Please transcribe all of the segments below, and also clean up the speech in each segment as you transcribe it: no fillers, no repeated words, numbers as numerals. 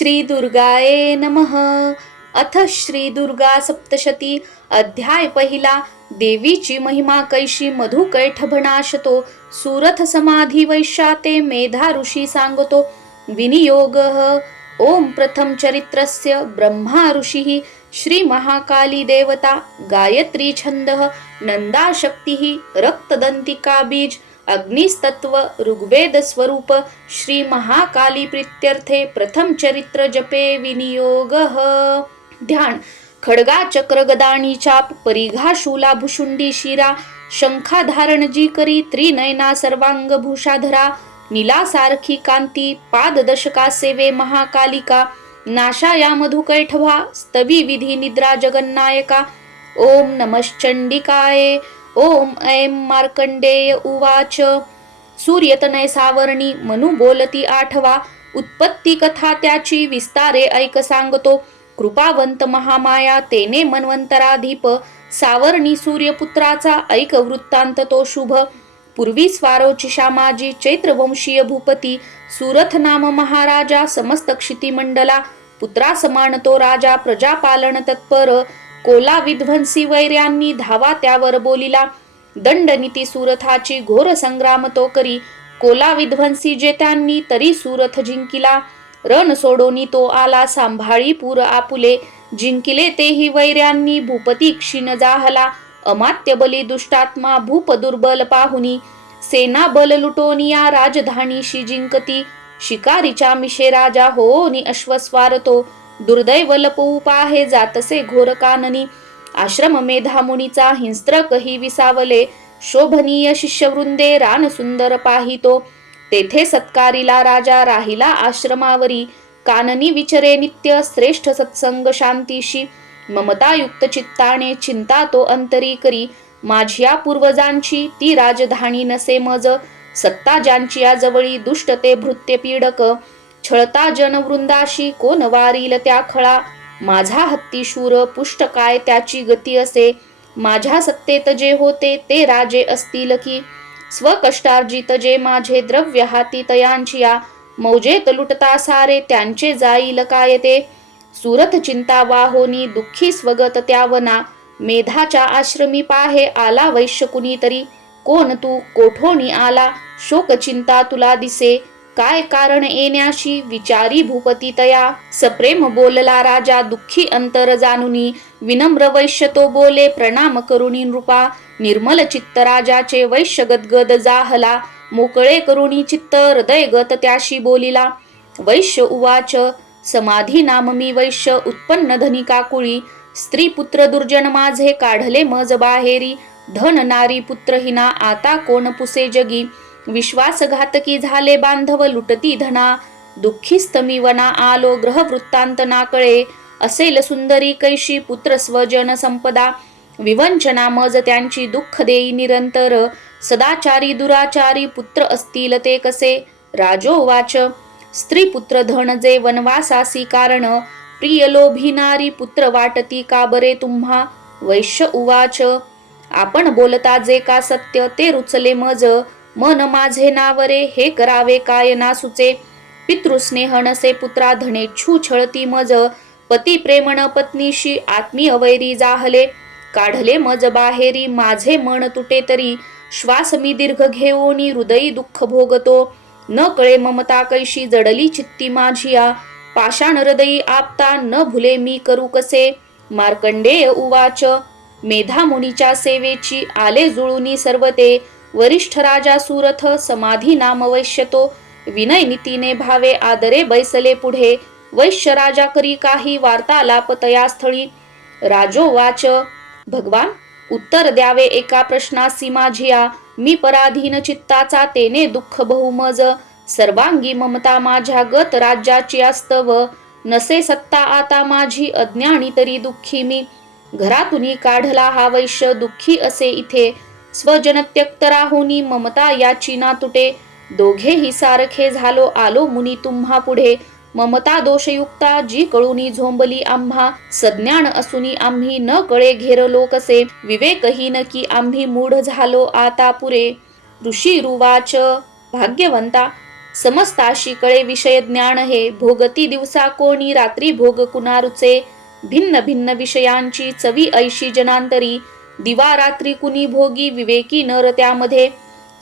श्री दुर्गाये नमः. अथ श्री दुर्गा सप्तशती अध्याय पहिला. देवीची महिमा कैशी मधु कैठभनाशतो सुरथ समाधी वैशाते मेधा ऋषी सांगतो विनियोगः. ओम प्रथम चरित्रस्य ब्रह्मा ऋषिः श्री महाकाली देवता गायत्री छंदः नंदा शक्तिः रक्तदंतिका बीज अग्निस्तत्व ऋग्वेद स्वरूप श्री महाकाली प्रीत्यर्थे प्रथम चरित्र जपे विनियोगः. ध्यान. खडगा चक्र गदाणी चाप परिघा शूला भुषुंडी शिरा शंखा धारण जी करी त्रिनयना सर्वांग भूषाधरा नीला सारखी कांती पाद दशका सेवे महाकालिका नाशा या मधुकैठभा स्तवी विधी निद्रा जगन्नायका. ओम नमश्चंडिकाये. ओम ऐं मार्कंडेय उवाच. सूर्यतनय सावर्णी मनु बोलती आठवा उत्पत्ती कथा त्याची विस्तारे ऐक सांगतो. कृपावंत महामाया तेने मन्वंतराधीप सावर्णी सूर्यपुत्राचा ऐक वृत्तांत तो शुभ. पूर्वी स्वारोची शामाजी चैत्रवंशीय भूपती सुरथ नाम महाराजा समस्त क्षितिमंडला पुत्रा समान तो राजा प्रजापालन तत्पर कोला विध्वंसी वैर्यांनी धावा त्यावर बोलिला. दंडनीती सुरथाची घोर संग्राम तो करी कोला विध्वंसी जेत्यांनी तरी सुरथ जिंकिला. रण सोडोनी तो आला सांभाळी पूर आपुले जिंकिले तेही वैर्यांनी भूपती क्षीण जाहला. अमात्य बली दुष्टात्मा भूप दुर्बल पाहुनी सेना बल लुटोनिया राजधानीशी जिंकती. शिकारीच्या मिशे राजा होनी अश्वस्वार तो दुर्दैव लपवू पाहे जातसे घोर काननी. आश्रम मेधा मुनीचा हिंस्त्रकही विसावले शोभनीय शिष्यवृंदे रान सुंदर पाहितो. तेथे सत्कारिला राजा राहिला आश्रमावरी काननी विचरे नित्य श्रेष्ठ सत्संग शांतीशी. ममतायुक्त चित्ताने चिंता तो अंतरी करी माझ्या पूर्वजांची ती राजधानी नसे मज. सत्ता ज्यांची या जवळी दुष्ट ते भृत्य पीडक छळता जनवृंदाशी कोण वारील त्या खळा. माझा हत्ती शूर पुष्ट काय त्याची गती असे माझ्या सत्तेत जे होते ते राजे असतील की. स्वकष्टार्जित जे माझे द्रव्य हाती तयांचिया मौजेत लुटता सारे त्यांचे जाईल काय ते. सुरथ चिंता वाहोनी दुःखी स्वगत त्यावना मेधाच्या आश्रमी पाहे आला वैश्य कुणीतरी. कोण तू कोठोनी आला शोक चिंता तुला दिसे काय कारण येण्याशी विचारी भूपती तया. सप्रेम बोलला राजा दुःखी अंतर जानुनी विनम्र वैश्य तो बोले प्रणाम करुणी नृपा. निर्मल चित्त राजाचे वैश्य गदगद जाहला मोकळे करुणी चित्त हृदय गत त्याशी बोलिला. वैश्य उवाच. समाधी नाम मी वैश्य उत्पन्न धनिका कुळी स्त्री पुत्र दुर्जन माझे काढले मज बाहेरी. धन नारी पुत्रहीना आता कोण पुसे जगी विश्वासघातकी झाले बांधव लुटती धना. दुःखी स्तमी वना आलो ग्रह वृत्तांत नाकळे असेल सुंदरी कैशी पुत्र स्वजन संपदा. विवंचना मज त्यांची दुःख देई निरंतर सदाचारी दुराचारी पुत्र असतील ते कसे. राजोवाच. स्त्री पुत्र धन जे वनवासासी कारण प्रिय लोभी नारी पुत्र वाटती का बरे तुम्हा. वैश्य उवाच. आपण बोलता जे का सत्य ते रुचले मज मन माझे नावरे हे करावे काय ना सुचे. पितृस्नेह नसे पुत्रा धनेच्छू छळती मज पती प्रेमण पत्नीशी आत्मीय वैरी जाहले. काढले मज बाहेरी माझे मन तुटे तरी श्वास मी दीर्घ घेऊनी हृदयी दुःख भोगतो. न कळे ममता कैशी जडली चित्ती माझिया पाषाण हृदयी आपता न भुले मी करू कसे. मार्कंडेय उवाच. मेधा मुनीच्या सेवेची आले जुळूनी सर्वते वरिष्ठ राजा सुरथ समाधी नाम वैश्य तो. विनय नीतीने भावे आदरे बैसले पुढे वैश्य राजा करी काही वार्तालाप तया स्थळी. राजोवाच. भगवान उत्तर द्यावे एका प्रश्नासी माझिया मी पराधीन चित्ताचा तेने दुःख बहुमज. सर्वांगी ममता माझ्या गत राज्याची अस्तव नसे सत्ता आता माझी अज्ञानी तरी दुःखी मी. घरातून काढला हा वैश्य दुःखी असे इथे स्वजन त्यक्त राहुनी ममता याची ना तुटे. दोघेही सारखे झालो आलो मुनी तुम्हा पुढे ममता दोषयुक्ता जी कळुनी झोंबली आम्हा. सज्ञान असुनी आम्ही न कळे घेरलो कसे विवेकहीन की आम्ही मूढ झालो आता पुरे. ऋषी रुवाच. भाग्यवंता समस्ताशी कळे विषय ज्ञान हे, भोगती दिवसा कोणी रात्री भोग कुणारुचे, भिन्न भिन्न विषयांची चवी ऐशी जनांतरी, दिवा रात्री कुणी भोगी विवेकी नर त्यामध्ये,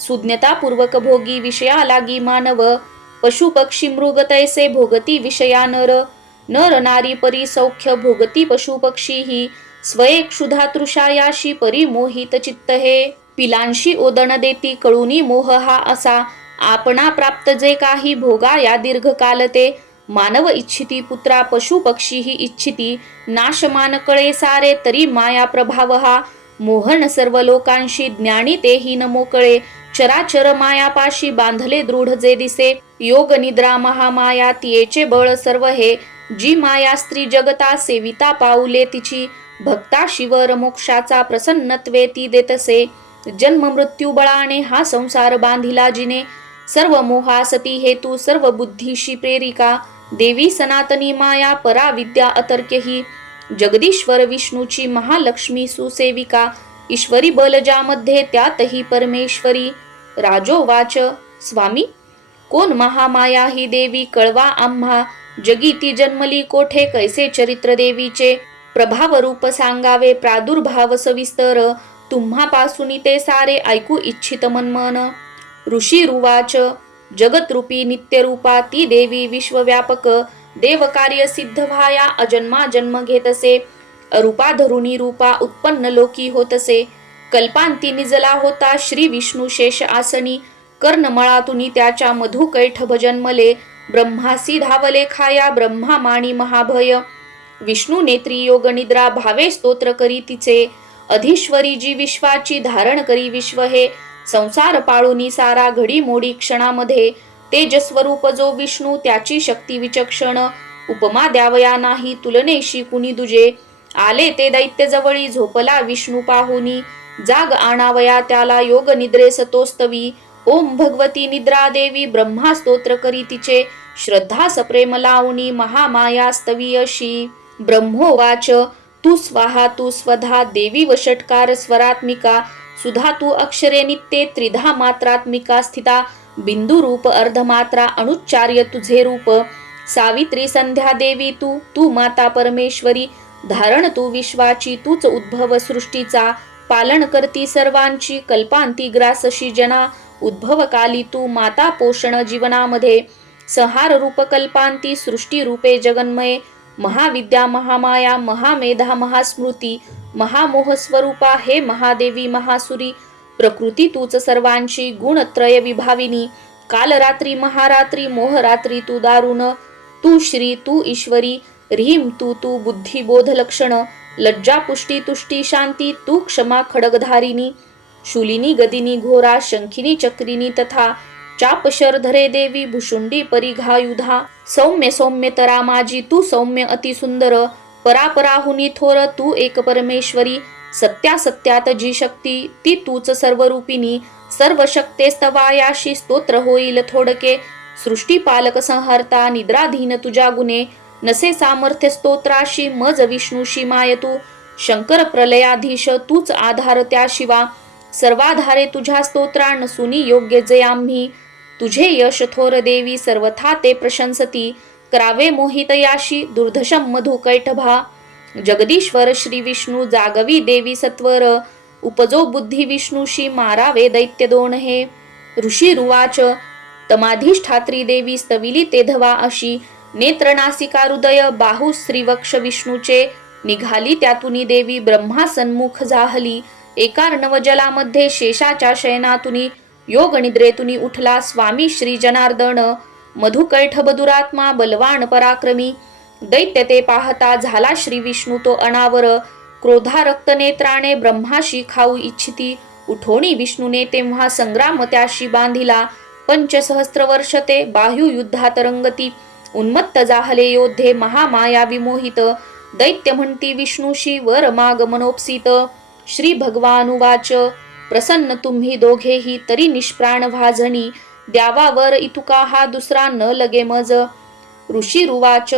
सुज्ञतापूर्वक भोगी विषया लागी मानव, पशु पक्षी मृग तैसे भोगती विषया नर, नर नारी परी सौख्य भोगती पशु पक्षी ही, स्वये क्षुधा तृषायाशी परी मोहित चित्त हे, पिलांशी ओदण देती कळुनी मोह हा असा, आपणा प्राप्त जे काही भोगा या दीर्घकाल ते, मानव इच्छिती पुत्रा पशु पक्षी ही इच्छिती, नाशमान कळे सारे तरी माया प्रभाव हा, मोहन सर्व लोकांशी ज्ञानी तेही न मोकळे, चराचर मायापाशी बांधले दृढ जे दिसे, योग निद्रा महामाया तियेचे बळ सर्व हे, जी माया स्त्री जगता सेविता पाऊले तिची, भक्ता शिवर मोक्षाचा प्रसन्नत्वे ती देतसे, जन्म मृत्यू बळाने हा संसार बांधिला जिने, सर्व मोहासती हेतू सर्व बुद्धीशी प्रेरिका, देवी सनातनी माया परा विद्या अतर्क्य ही, जगदीश्वर विष्णूची महालक्ष्मी सुसेविका, ईश्वरी बल ज्यामध्ये त्यातही परमेश्वरी. राजोवाच स्वामी, कोण महामाया ही देवी कळवा आम्हा, जगी ती जन्मली कोठे कैसे चरित्र देवीचे, प्रभाव रूप सांगावे प्रादुर्भाव सविस्तर, तुम्हापासून ते सारे ऐकू इच्छित मनमन. ऋषी रुवाच जगतरूपी नित्यरूपा ती देवी विश्वव्यापक, देव कार्य सिद्ध व्हाया अजन्मा जन्म घेतसे, अरूपा धरुणी रूपा उत्पन्न लोकी होतसे, कल्पांती निजला होता श्री विष्णू शेष आसनी, कर्णमळातुनी त्याच्या मधुकैठभ जन्मले, ब्रह्मासी धावले खाया ब्रह्मा माणी महाभय, विष्णू नेत्री योग निद्रा भावे स्तोत्र करी तिचे, अधीश्वरी जी विश्वाची धारण करी विश्व हे, संसार पाळुनी सारा घडी मोडी क्षणामध्ये, तेजस्वरूप जो विष्णू त्याची शक्ती विचक्षण, उपमा द्यावया नाही तुलनेशी कुणी दुजे, आले ते दैत्य जवळी झोपला विष्णू पाहुनी, जाग आणावया त्याला योग निद्रेस तोस्तवी, ओम भगवती निद्रा देवी ब्रह्मा स्तोत्र करी तिचे, श्रद्धा सप्रेम लावणी महामाया स्तवी अशी. ब्रह्मोवाच तू स्वाहा तू स्वधा देवी वषट्कार स्वरात्मिका, सुधा तू अक्षरे नित्ये त्रिधा मात्रात्मिका स्थिता, बिंदू रूप अर्धमात्रा अनुच्चार्य तुझे रूप, सावित्री संध्या देवी तू तू माता परमेश्वरी, धारण तू विश्वाची तूच उद्भव सृष्टीचा, पालन करती सर्वांची कल्पांती ग्रासशी जना, उद्भव काली तू माता पोषण जीवनामध्ये, संहार रूप कल्पांती सृष्टी रूपे जगन्मये, महाविद्या महामाया महामेधा महास्मृती, महामोह स्वरूपा हे महादेवी महासुरी, प्रकृती तूच सर्वांची गुणत्रय विभाविनी, काल रात्री महारात्री मोहरात्री तू दारुण, तू श्री तू ईश्वरी, ह्रीम तू तू बुद्धी बोध लक्षण, लज्जा पुष्टी तुष्टी शांती तू क्षमा खडगधारिणी, शूलिनी गदिनी घोरा शंखिनी चक्रिनी तथा, चाप शरधरे देवी भुषुंडी परिघायुधा, सौम्य सौम्य तरा माझी तू सौम्य अति सुंदर, परापराहुनी थोर तू एक परमेश्वरी, सत्या सत्यात जी शक्ती ती तूच सर्वरूपिणी, सर्व शक्तेस्तवायाशी स्तोत्र होईल थोडके, सृष्टी पालक संहर्ता निद्राधीन तुझ्या गुणे, नसे सामर्थ्य स्तोत्राशी मज विष्णूशी माय तू, शंकर प्रलयाधीश तूच आधार त्या शिवा, सर्वाधारे तुझ्या स्तोत्रा नसुनी योग्य जे आम्ही, तुझे यश थोर देवी सर्वथा ते प्रशंसती, करावे मोहित याशी दुर्धशम मधु कैटभा, जगदीश्वर श्री विष्णू जागवी देवी सत्वर, उपजो बुद्धी विष्णूशी मारावे दैत्य दोन हे. ऋषी रुवाच तमाधिष्ठात्री देवी स्तविली तेधवा अशी, नेत्र नासिका हृदय बाहू श्रीवक्ष विष्णूचे, निघाली त्यातुनी देवी ब्रह्मा सन्मुख जाहली, एकार्णव जलामध्ये शेषाच्या शयनातुनी, योग निद्रेतुनी उठला स्वामी श्री जनार्दन, मधुकैठभ दुरात्मा बलवान पराक्रमी, दैत्य ते पाहता झाला श्री विष्णू तो अनावर, क्रोधारक्त नेत्राने ब्रह्माशी खाऊ इच्छिती, उठोणी विष्णूने तेव्हा संग्राम त्याशी बांधिला, 500 वर्ष ते बाह्यु युद्धात रंगती, उन्मत्त जाहले योद्धे महामाया विमोहित, दैत्य म्हणती विष्णूशी वर माग मनोपसित. श्री भगवानुवाच प्रसन्न तुम्ही दोघेही तरी निष्प्राण व्हाजणी, द्यावा वर इतुका हा दुसरा न लगे मज. ऋषी रुवाच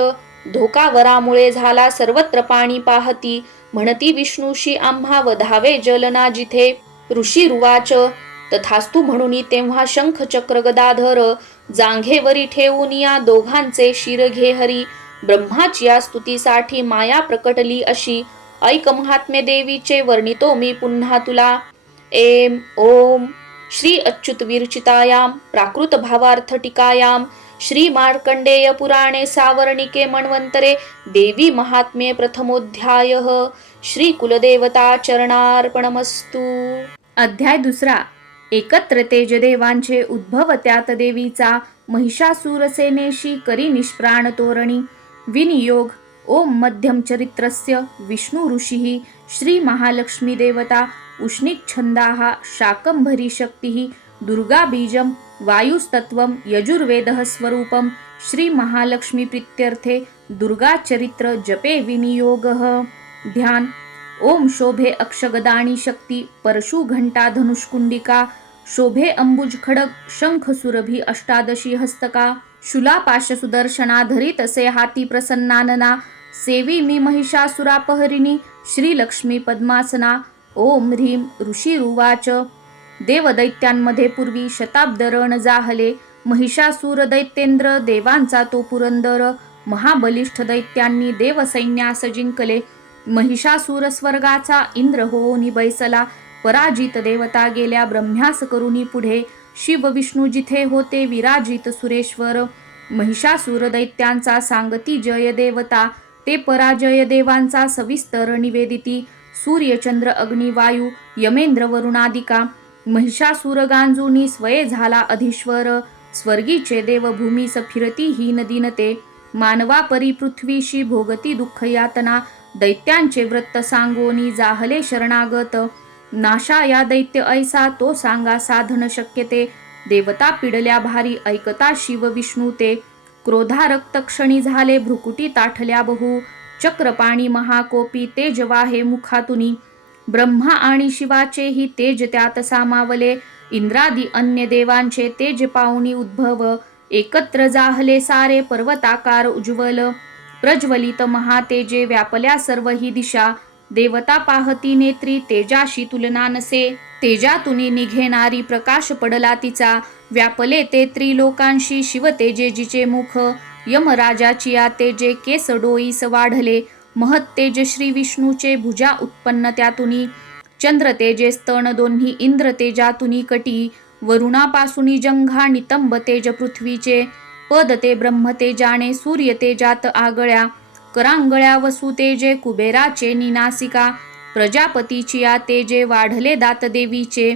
धोका वरामुळे झाला सर्वत्र पाणी पाहती, म्हणती विष्णूशी आम्हा वधावे जलना जिथे. ऋषी रुवाच तथास्तु म्हणून तेव्हा शंख चक्र गदाधर जांघेवरी ठेवून या दोघांचे शिर घे हरी. ब्रह्माची या स्तुतीसाठी माया प्रकटली अशी. ऐक महात्म्य देवीचे वर्णितो मी पुन्हा तुला. एम ओम श्री अच्युत विरचितायाम प्राकृत भावार्थ टीकायाम श्री मार्कंडेय पुराणे सावर्णिके मन्वंतरे देवी महात्म्ये प्रथमोध्यायः. श्री कुलदेवता चरणार्पणमस्तु. अध्याय दुसरा. एकत्र तेजदेवांचे उद्भव त्यात देवीचा महिषासूर सेनेशी करी निष्प्राण तोरणी. विनियोग. ओम मध्यम चरित्रस्य विष्णु ऋषिः श्री महालक्ष्मी देवता उष्णिच्छन्दाः शाकंभरी शक्तिः दुर्गा बीजं वायुस्तत्वं यजुर्वेदः स्वरूपं श्री महालक्ष्मी प्रीत्यर्थे दुर्गा चरित्र जपे विनियोगः. ध्यान. ओम शोभे अक्षगदाणी शक्ती परशु घंटा धनुष्कुंडिका शोभे अंबुज खडग शंख सुरभी अष्टादशी हस्तका शूलापाश सुदर्शना धरितसे हाती प्रसन्नानना सेवी मी महिषासुरापहरिणी श्रीलक्ष्मी पद्मासना. ओम ह्रीं ऋषिरुवाच. देवदैत्यांमध्ये पूर्वी शताब्द रण जाहले. महिषासूर दैत्येंद्र देवांचा तो पुरंदर. महाबलिष्ठ दैत्यांनी देवसैन्यास जिंकले. महिषासूर स्वर्गाचा इंद्र होऊनी बैसला. पराजित देवता गेल्या ब्रह्म्यास करुनी पुढे. शिव विष्णू जिथे होते विराजित सुरेश्वर. महिषासूर दैत्यांचा सांगती जय देवता. ते पराजय देवांचा सविस्तर निवेदिती. सूर्य चंद्र अग्नी वायू यमेंद्र वरुणादिका. महिषासूर गांजूनी स्वये झाला अधीश्वर. स्वर्गीचे देव भूमीस फिरती हीन दिनते. मानवा परी पृथ्वीशी भोगती दुःख यातना. दैत्यांचे व्रत सांगोनी जाहले शरणागत. नाशा या दैत्य ऐसा तो सांगा साधन शक्यते. देवता पिडल्या भारी ऐकता शिव विष्णू ते. क्रोधारक्त क्षणी झाले भ्रुकुटी ताठल्या बहु. चक्रपाणी महाकोपी तेज वाहे मुखातुनी. ब्रह्मा आणि शिवाचेही तेज त्यात सामावले. इंद्रादी अन्य देवांचे तेज पावनी उद्भव. एकत्र जाहले सारे पर्वताकार उज्ज्वल. प्रज्वलित महातेजे व्यापल्या सर्व ही दिशा. देवता पाहती नेत्री तेजाशी तुलना नसे. तेजातुनी निघेनारी प्रकाश पडला तिचा. व्यापले ते त्रिलोकांशी शिवतेजे जिचे मुख. यमराजाची या तेजे केस डोईस वाढले. महत्तेज श्री विष्णूचे भुजा उत्पन्न त्यातुनी. चंद्र तेजे स्तन दोन्ही इंद्र तेजातुनी कटी. वरुणापासुनी जंघा नितंब तेज पृथ्वीचे. पद ते ब्रह्म तेजाने सूर्य तेजात आगळ्या. करांगळ्या वसु तेजे कुबेराचे निनासिका. प्रजापतीची या तेजे वाढले दात देवीचे.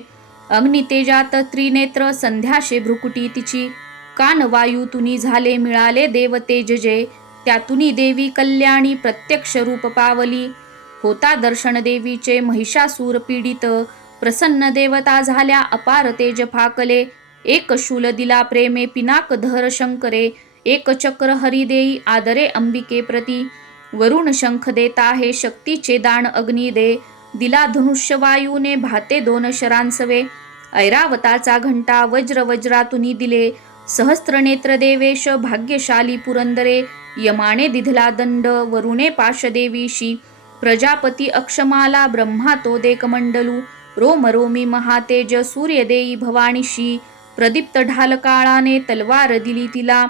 अग्नितेजात त्रिनेत्र संध्याशे भ्रुकुटी तिची. कान वायूतुनी झाले मिळाले देव तेजजे. त्यातुनी देवी कल्याणी प्रत्यक्ष रूप पावली. होता दर्शन देवीचे महिषासूर पीडित. प्रसन्न देवता झाल्या अपार तेज फाकले. एक शूल दिला प्रेमे पिनाक धर शंकरे. एक चक्र हरी देई आदरे अंबिके प्रती. वरुण शंख देता हे शक्तीचे दान अग्नी दे. दिला धनुष्य वायूने भाते दोन शरांसवे. ऐरावताचा घंटा वज्र वज्रातुनी दिले. सहस्त्रनेत्र देवेश भाग्यशाली पुरंदरे. यमाने दिधला दंड वरुणे पाशदेवीशी. प्रजापती अक्षमाला ब्रह्मा तो देकमंडलू. रोमरोमी महातेज सूर्य देई भवानीशी. प्रदीप्त ढाल काळाने तलवार दिली तिला.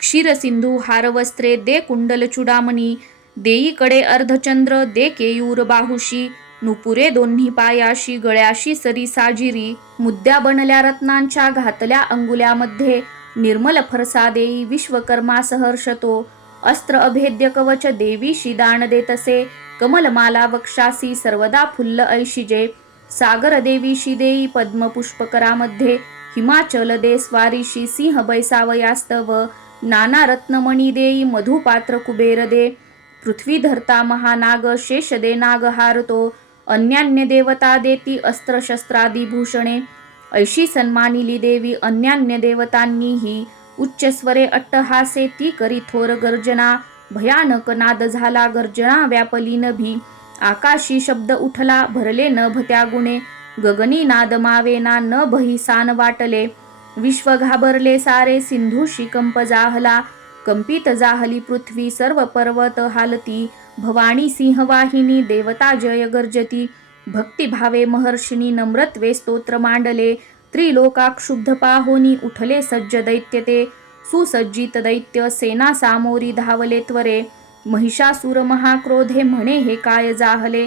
क्षीरसिंधू हारवस्त्रे दे कुंडल चुडामणी. देईकडे अर्धचंद्र दे केयूर बाहुशी. नुपुरे दोन्ही पायाशी गळ्याशी सरी साजिरी. मुद्द्या बनल्या रत्नांच्या घातल्या अंगुल्यामध्ये. निर्मल फरसा देई विश्वकर्मा सहर्षतो. अस्त्र अभेद्य कवच देवीशी दान देतसे. कमलमाला वक्षासी सर्वदा फुल्ल ऐशिजे. सागर देवीशी देई पद्मपुष्पकरामध्ये. हिमाचल दे स्वारीशी सिंह बैसावयास्तव. नाना रत्नमणी देई मधुपात्र कुबेर दे. पृथ्वी धरता महानाग शेष दे नागहार तो. अन्यान्य देवता देती अस्त्रशस्त्रादी भूषणे. ऐशी सन्मानिली देवी अन्यान्य देवतांनीही. उच्च स्वरे अट्टहासे ती करी थोर गर्जना. भयानक नाद झाला गर्जना व्यापली नभी. आकाशी शब्द उठला भरले नभ त्या गुणे. गगनी नाद मावेना न बही सान वाटले. विश्व घाबरले सारे सिंधूशी कंप जाहला. कंपित जाहली पृथ्वी सर्व पर्वत हालती. भवानी सिंहवाहिनी देवता जय गर्जती. भक्तिभावे महर्षिनी नम्रत्वे स्तोत्र मांडले. त्रिलोकाक्षुब्ध पाहोनी उठले सज्ज दैत्य ते. सुसज्जित दैत्य सेना सामोरी धावले त्वरे. महिषासुर महाक्रोधे म्हणे हे काय जाहले.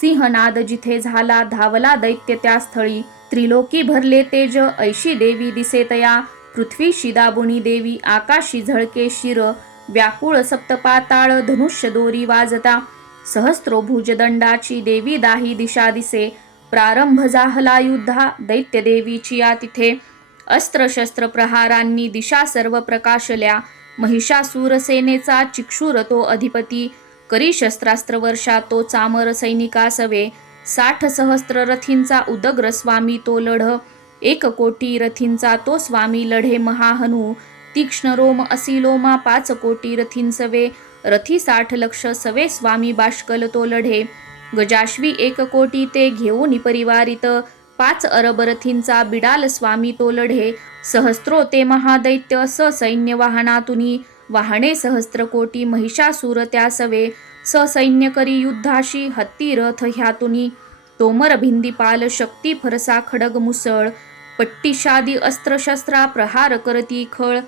सिंहनाद जिथे झाला धावला दैत्य त्या स्थळी. त्रिलोकी भरले तेज ऐशी देवी दिसे तया. पृथ्वी दाबुणी देवी आकाशी झळके शिर. व्याकुळ सप्तपाताळ धनुष्य दोरी वाजता. सहस्रोभुज दंडाची देवी दाही दिशा दिसे. प्रारंभ जाहला युद्धा दैत्य देवीची या तिथे. अस्त्र शस्त्र प्रहारांनी दिशा सर्व प्रकाशल्या. महिषासूर सेनेचा चिक्षुर तो अधिपती. करी शस्त्रास्त्र वर्षा तो चामर सैनिका सवे. 60 सहस्त्र रथींचा उदग्र स्वामी तो लढ. 1 कोटी रथींचा तो स्वामी लढे महाहनू. तीक्ष्ण रोम असी लोमा 5 कोटी रथींसवे. रथी 60 लक्ष सवे स्वामी बाष्कल तो लढे. गजाश्वी 1 कोटी ते घेऊन परिवारित. 5 अरब रथींचा बिडाल स्वामी तो लढे. सहस्रो ते महादैत्य ससैन्य वाहनातुनी. वाहणे सहस्त्र कोटी महिषासूर त्या सवे. ससैन्य करी युद्धाशी हत्ती रथ ह्यातुनी. तोमर भिंदीपाल शक्ती फरसा खडग मुसळ. पट्टीशादी अस्त्र शस्त्रा प्रहार करती खळ.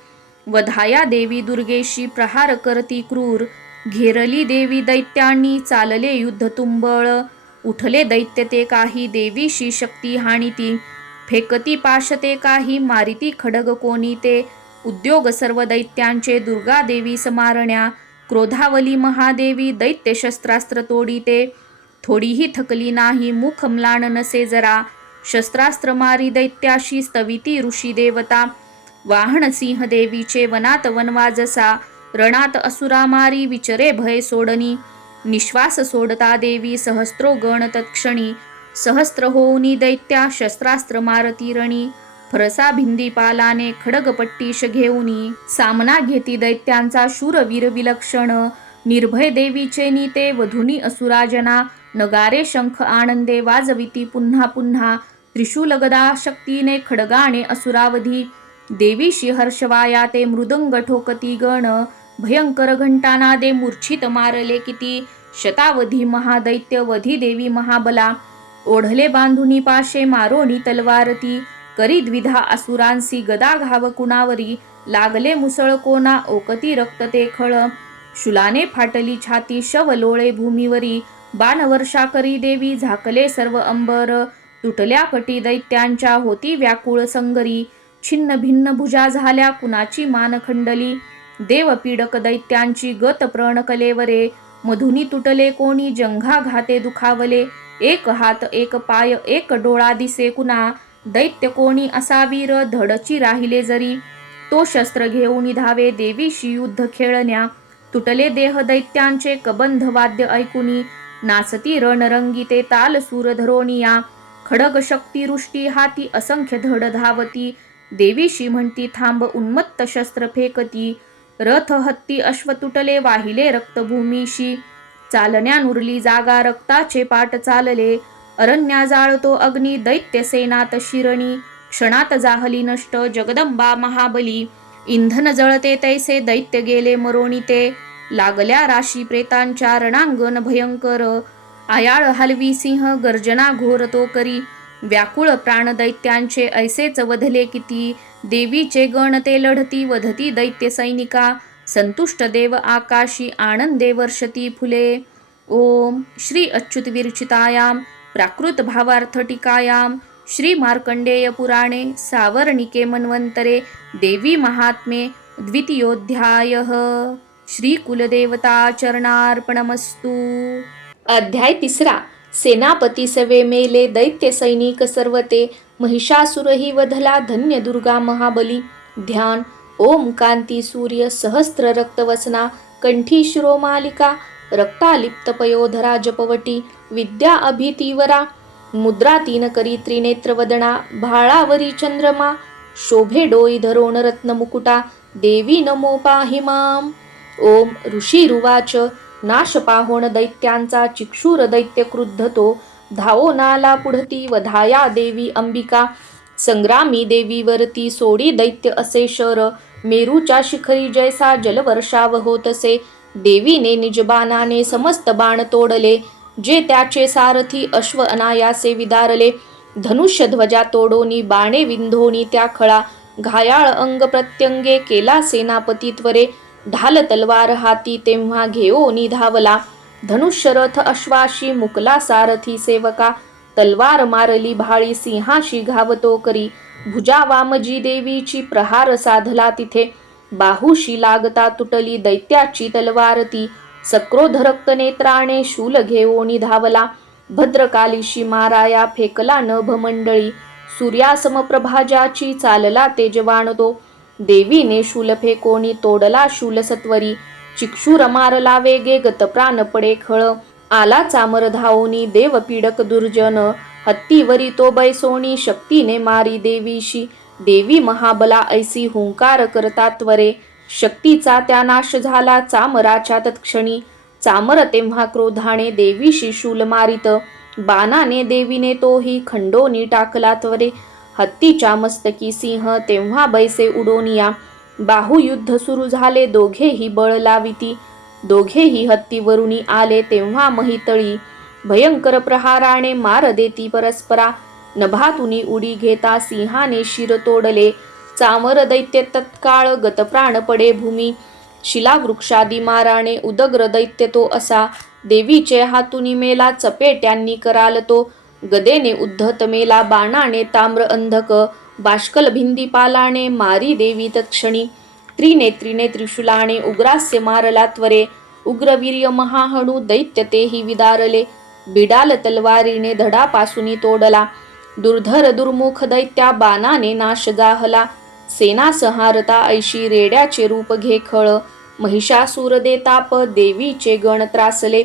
वधाया देवी दुर्गेशी प्रहार करती क्रूर. घेरली देवी दैत्यांनी चालले युद्ध तुंबळ. उठले दैत्य ते काही देवीशी शक्ती हाणिती. फेकती पाशते काही मारिती खडग कोणी ते. उद्योग सर्व दैत्यांचे दुर्गा देवी समारण्या. क्रोधावली महादेवी दैत्य शस्त्रास्त्र तोडीते. थोडीही थकली नाही मुख म्लान नसे जरा. शस्त्रास्त्र मारी दैत्याशी स्तविती ऋषी देवता. वाहन सिंह देवीचे वनात वनवा जसा. रणात असुरा मारी विचरे भय सोडनी. निश्वास सोडता देवी सहस्रो गण तत्क्षणी. सहस्त्र होऊनी दैत्या शस्त्रास्त्र मारती रणी. फरसा भिंदीपालाने खडगपट्टीश घेऊनी. सामना घेती दैत्यांचा शूरवीर विलक्षण. निर्भय देवीचे नीते वधुनी असुराजना. नगारे शंख आनंदे वाजविती पुन्हा पुन्हा. त्रिशूल गदा शक्तीने खडगाने असुरावधी. देवीशी हर्षवाया ते मृदंग ठोकती गण. भयंकर घंटानादे मूर्छित मारले किती. शतावधी महादैत्य वधी देवी महाबला. ओढले बांधुनी पाशे मारोनी तलवारती. करी द्विधा असुरांसी गदा घाव कुणावरी. लागले मुसळ कोना ओकती रक्त ते खळ. शुलाने फाटली छाती शव लोळे भूमीवरी. बाणवर्षा करी देवी झाकले सर्व अंबर. तुटल्या कटी दैत्यांच्या होती व्याकुळ संगरी. छिन्न भिन्न भुजा झाल्या कुणाची मान खंडली. देव पीडक दैत्यांची गत प्रण कलेवरे. मधुनी तुटले कोणी जंघा घाते दुखावले. 1 हात 1 पाय 1 डोळा दिसे कुणा. दैत्य कोणी असा वीर धडची राहिले जरी. तो शस्त्र घेऊन धावे देवीशी युद्ध खेळण्या. तुटले देह दैत्यांचे कबंध वाद्य ऐकुनी. नाचती रणरंगी ते ताल सूर धरोनिया. खडग शक्ती रुष्टी हाती असंख्य धड धावती. देवीशी म्हणती थांब उन्मत्त शस्त्र फेकती. रथ हत्ती अश्व तुटले वाहिले रक्तभूमीशी. चालण्यानुरली जागा रक्ताचे पाट चालले. अरण्या जाळतो अग्नी दैत्य सेनात शिरणी. क्षणात जाहली नष्ट जगदंबा महाबली. इंधन जळते तैसे दैत्य गेले मरोणी ते. लागल्या राशी प्रेतांच्या रणांगण भयंकर. आयाळ हलवी सिंह गर्जना घोर तो करी. व्याकुळ प्राण दैत्यांचे ऐसेच वधले किती. देवीचे गण ते लढती वधती दैत्य सैनिका. संतुष्ट देव आकाशी आनंदे वर्षती फुले. ओम श्री अच्युत विरचितायाम प्राकृत भावार्थ टीकायाम श्री मार्कंडेय पुराणे सावर्णिके मन्वंतरे देवी महात्म्ये द्वितीयोऽध्यायः. श्री कुलदेवता चरणार्पणमस्तु. अध्याय 3. सेनापती सवे मेले दैत्य सैनिक सर्वते. महिषासुरही वधला धन्य दुर्गा महाबली. ध्यान. ओम कांती सूर्य सहस्त्र रक्तवसना. कंठी शिरोमालिका रक्तालिप्त पयोधरा जपवटी. विद्या अभितीवरा मुद्रा 3 करी त्रिनेत्र वदना. भाळावरी चंद्रमा शोभे डोई धरोण रत्न मुकुटा. देवी नमो पाहि माम. ओम ऋषीरुवाच. नाश पाहोण दैत्यांचा चिक्षुर दैत्य क्रुद्ध तो. धावो नाला पुढती वधाया देवी अंबिका. संग्रामी देवीवरती सोडी दैत्य असे शर. मेरूच्या शिखरी जैसा जलवर्षाव होतसे. देवीने निजबाणाने समस्त बाण तोडले. जे त्याचे सारथी अश्व अनायासे विदारले. धनुष्य ध्वजा तोडोनी बाणे विंधोनी त्या खळा, घायाळ अंग प्रत्यंगे केला सेनापती त्वरे, ढाल तलवार हाती तेव्हा घेओनी धावला, धनुष्य रथ अश्वाशी मुकला सारथी सेवका, तलवार मारली भाळी सिंहाशी घावतो करी, भुजा वामजी देवीची प्रहार साधला तिथे, बाहुशी लागता तुटली दैत्याची तलवार ती, सक्रोध रक्त नेत्राने शूल घेओनी धावला, भद्रकालीशी माराया फेकला नभ मंडळी, सूर्यासम प्रभाजाची चालला तेजवान तो, देवीने शूल फेकोनी तोडला शूल सत्वरी, चिक्षुर मारला वेगे गतप्राण पडे खळ, आला चामर धावोनी देव पीडक दुर्जन, हत्तीवरी तो बैसोनी शक्तीने मारी देवीशी, देवी महाबला ऐसी हुंकार करता त्वरे, शक्तीचा त्या नाश झाला चामराच्या तत्क्षणी, चामर तेव्हा क्रोधाने देवीशी शूल मारित, बाणाने देवीने तोही खंडोनी टाकला त्वरे, हत्तीच्या मस्तकी सिंह तेव्हा बैसे उडोनिया, बाहुयुद्ध सुरू झाले दोघेही बळ लाविती, दोघेही हत्तीवरुनी आले तेव्हा महितळी, भयंकर प्रहाराने मार देती परस्परा, नभातुनी उडी घेता सिंहाने शिर तोडले, चामर दैत्य तत्काळ गतप्राण पडे भूमी, शिलावृक्षादी माराने उदग्र दैत्य तो असा, देवीचे हातुनी मेला चपेट्यांनी कराल तो, गदेने उद्धत मेला बाणाने ताम्र अंधक, बाष्कल भिंदी पालाने मारी देवी तत्क्षणी, त्रिनेत्रीने त्रिशूलाने उग्रास्य मारला त्वरे, उग्रवीर्य महाहणू दैत्य तेही विदारले, बिडाल तलवारीने धडापासूनी तोडला, दुर्धर दुर्मुख दैत्या बाणाने नाश जाहला, सेना संहारता ऐशी रेड्याचे रूप घे खळ, महिषासूर देताप देवीचे गण त्रासले,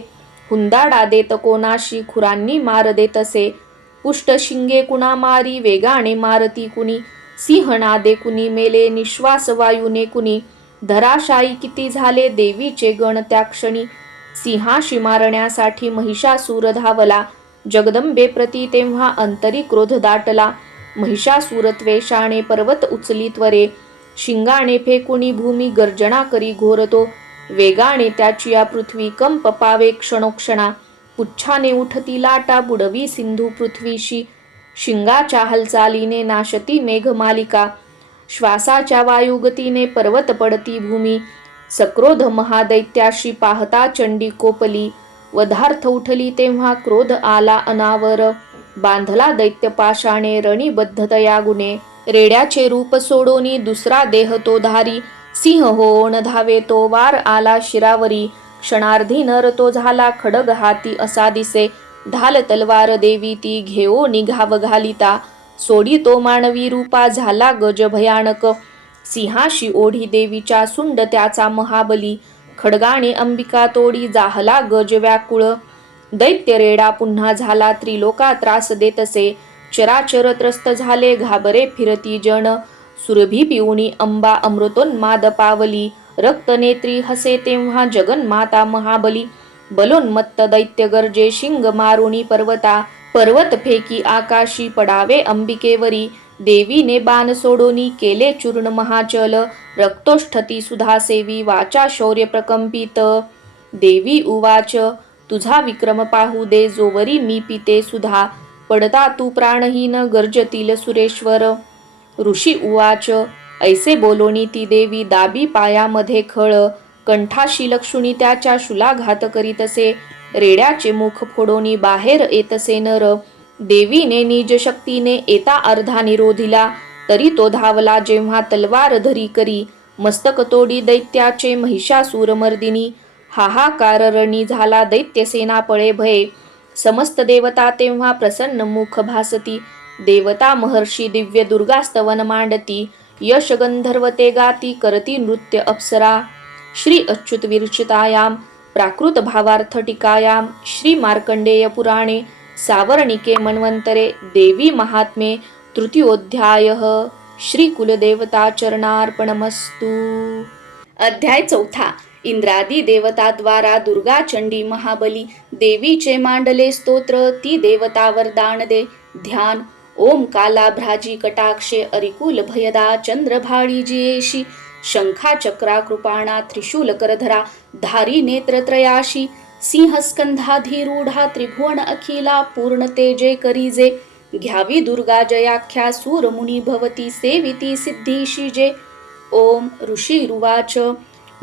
हुंदाडा देत कोणाशी खुरांनी मार देतसे, पुष्ट शिंगे कुणा मारी वेगाने मारती कुणी, सिंहनादे कुणी मेले निश्वास वायूने कुणी, धराशायी किती झाले देवीचे गण त्या क्षणी, सिंहाशी मारण्यासाठी महिषासूर धावला, जगदंबे प्रती तेव्हा अंतरी क्रोध दाटला, महिषासूर त्वेषाने पर्वत उचली त्वरे, शिंगाने फेकुणी भूमी गर्जना करी घोरतो, वेगाने त्याची या पृथ्वी कंप पावे क्षणोक्षणा, पुच्छाने उठती लाटा बुडवी सिंधू पृथ्वीशी, शिंगाच्या हालचालीने नाशती मेघमालिका, श्वासाच्या वायुगतीने पर्वत पडती भूमी, सक्रोध महादैत्याशी पाहता चंडी कोपली, वधार्थ उठली तेव्हा क्रोध आला अनावर, बांधला दैत्य पाशाने रणीबद्धतया गुणे, रेड्याचे रूप सोडोनी दुसरा देह तो धारी, सिंह होऊन धावे तो वार आला शिरावरी, क्षणार्धी नर तो झाला खडग हाती असा दिसे, ढाल तलवार देवी ती घेओ निघाव घालिता, सोडी तो मानवी रूपा झाला गज भयानक, सिंहाशी ओढी देवीच्या सुंड त्याचा महाबली, खडगाने अंबिका तोडी जाहला गज व्याकुळ, दैत्य रेडा पुन्हा झाला त्रिलोका त्रास देतसे, चराचर त्रस्त झाले घाबरे फिरती जन, सुरभी पिऊनी अंबा अमृतोन्माद पावली, रक्तनेत्री हसे तेव्हा जगन्माता महाबली, बलोन्मत्त दैत्य गर्जे शिंग मारुनी पर्वता, पर्वत फेकी आकाशी पडावे अंबिकेवरी, देवीने बाण सोडोनी केले चूर्ण महाचल, रक्तोष्ठती सुधा सेवी वाचा शौर्य प्रकंपित, देवी उवाच तुझा विक्रम पाहू दे जोवरी मी पिते सुधा, पडता तू प्राणहीन गर्जतील सुरेश्वर, ऋषी उवाच ऐसे बोलोनी ती देवी दाबी पायामध्ये खळ, कंठाशी लक्षुणी त्याच्या शूलाघात करीतसे, रेड्याचे मुख फोडोनी बाहेर येतसे नर, देवीने निज शक्तीने येता अर्धा निरोधिला, तरी तो धावला जेव्हा तलवार धरी करी, मस्तक तोडी दैत्याचे महिषासूर मर्दिनी, हाहाकार रणी झाला दैत्य सेना पळे भये, समस्त देवता तेव्हा प्रसन्न मुख भासती, देवता महर्षी दिव्य दुर्गास्तवन मांडती, यश गंधर्व ते गाती करती नृत्य अप्सरा, श्री अच्युत विरचितायाम प्राकृत भावार्थ टीकायाम श्री मार्कंडेय पुराणे सावर्णिके मन्वंतरे देवी महात्मे तृतीयोध्यायः श्री कुलदेवता चरणार्पणमस्तु। अध्याय 4 इंद्रादी देवता द्वारा दुर्गा चंडी महाबली देवीचे मांडले स्तोत्र, ती देवता वरदान दे ध्यान, ओम कालाभ्राजी कटाक्षे अरिकुल भयदा चंद्रभाळी जियेशी, शंखा चक्रा कृपाणा त्रिशूल करधरा धारी नेत्रत्रयाशी, सिंहस्कंधाधिरूढा त्रिभुवन अखिला पूर्ण तेजे करीजे, घ्यावी दुर्गा जयाख्या सूरमुनी भवती सेविती सिद्धीशी जे. ओम ऋषीरुवाच.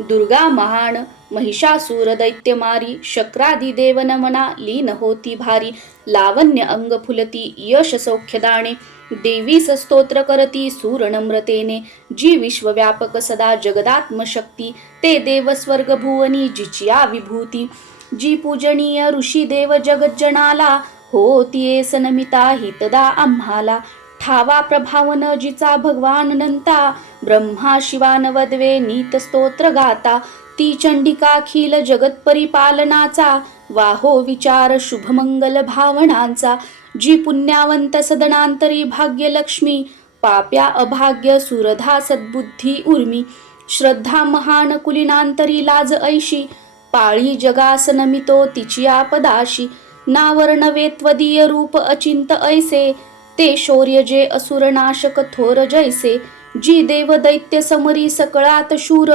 दुर्गा महान महिषासूर दैत्यमारी शक्रादी देव नमना लीन होती भारी. लावण्य अंग फुलती यश सौख्यदाणे देवी स्तोत्र करती सूर नम्रतेने. जी विश्वव्यापक सदा जगदात्मशक्ती ते देव स्वर्ग भुवनी जिचिया विभूती. जी पूजनीय ऋषी देव जगज्जनाला होतीये सनमिता हितदा आम्हाला. ठावा प्रभावन जिचा भगवान नंता ब्रह्मा शिवान वदवे नीत स्तोत्र गाता. ती चंडिकाखिल जगत परिपालनाचा वाहो विचार शुभमंगल भावनांचा. जी पुण्यावंत सदनांतरी भाग्यलक्ष्मी पाप्या अभाग्य सुरधा सद्बुद्धी उर्मी. श्रद्धा महान कुलीनांतरी लाज ऐशी पाळी जगास नमितो तिची आपदाशी. नावर्णवे त्वदीय रूप अचिंत ऐसे ते शौर्य जे असुरनाशक थोर जैसे. जी देव दैत्य समरी सकळात शूर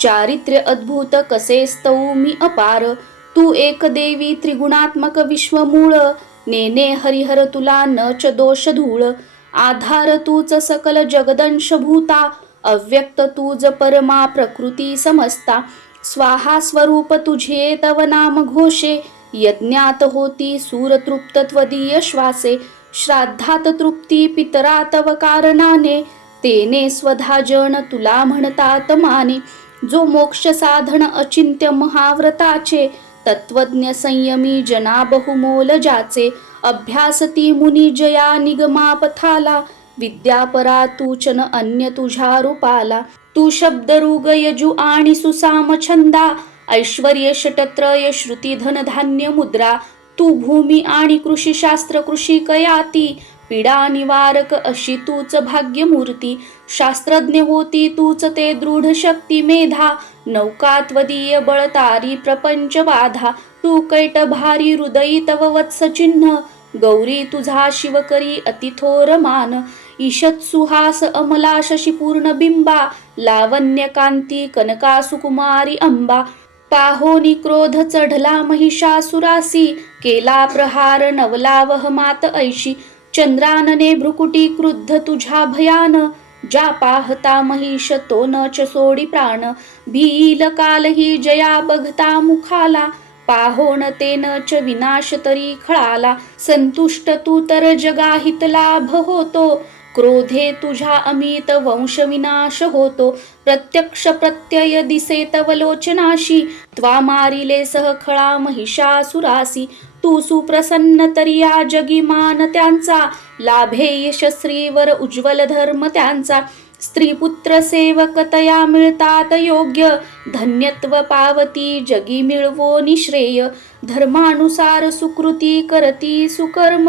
चारित्र्य अद्भुत कसे स्तवू मी अपार. तू एक देवी त्रिगुणात्मक विश्वमूळ नेने हरिहर तुला न च दोष धूळ. आधार तूच सकल जगदंश भूता अव्यक्त तूज परमा प्रकृती समस्ता. स्वाहा स्वरूप तुझे तव नाम घोषे यज्ञात होती सूर तृप्त त्वदीय श्वासे. श्राद्धात तृप्ती पितरा तव कारणाने तेने स्वधा जन तुला म्हणतात माने. जो मोक्ष साधन अचिंत्य महाव्रताचे तत्वज्ञ संयमी जना बहुमोल जाचे. अभ्यासती मुनी जया निगमा पथाला विद्यापरा तूचन अन्य तुझ्या रूपाला. तू शब्द ऋग यजु आणि सुसाम छंदा ऐश्वर्य षटत्रय श्रुती धन धान्य मुद्रा. तू भूमी आणि कृषीशास्त्र कृषी कयाती पीडा निवारक अशी तूच भाग्यमूर्ती. शास्त्रज्ञ होती तूच ते दृढ शक्ती मेधा नौका त्वदीय बळतारी प्रपंच बाधा. तू कैट भारी हृदयी तव वत्स चिन्ह गौरी तुझा शिवकरी अतिथोर मान. ईशत सुहास अमला शशीपूर्ण बिंबा लावण्य कांती कनका सुकुमारी अंबा. पाहोनी क्रोध चढला महिषासुरासी केला प्रहार नवलावह मात ऐशी. चंद्रानने भ्रुकुटी क्रुद्ध तुझ्या भयान ज्या पाहता महिष तो न च सोडी प्राण. भील कालही जया बघता मुखाला पाहोन ते न च विनाश तरी खळाला. संतुष्ट तू तर जगाहित लाभ होतो क्रोधे तुझ्या अमित वंश विनाश होतो. प्रत्यक्ष प्रत्यय दिसे तव लोचनाशी त्वा मारिले सहखळा महिषासुरासी. तू सुप्रसन्न तरिया जगी मान त्यांचा लाभे यशस्वीवर उज्ज्वल धर्म त्यांचा. स्त्री पुत्र सेवक तया मिळतात योग्य धन्यत्व पावती जगी मिळवो निश्रेय. धर्मानुसार सुकृती करती सुकर्म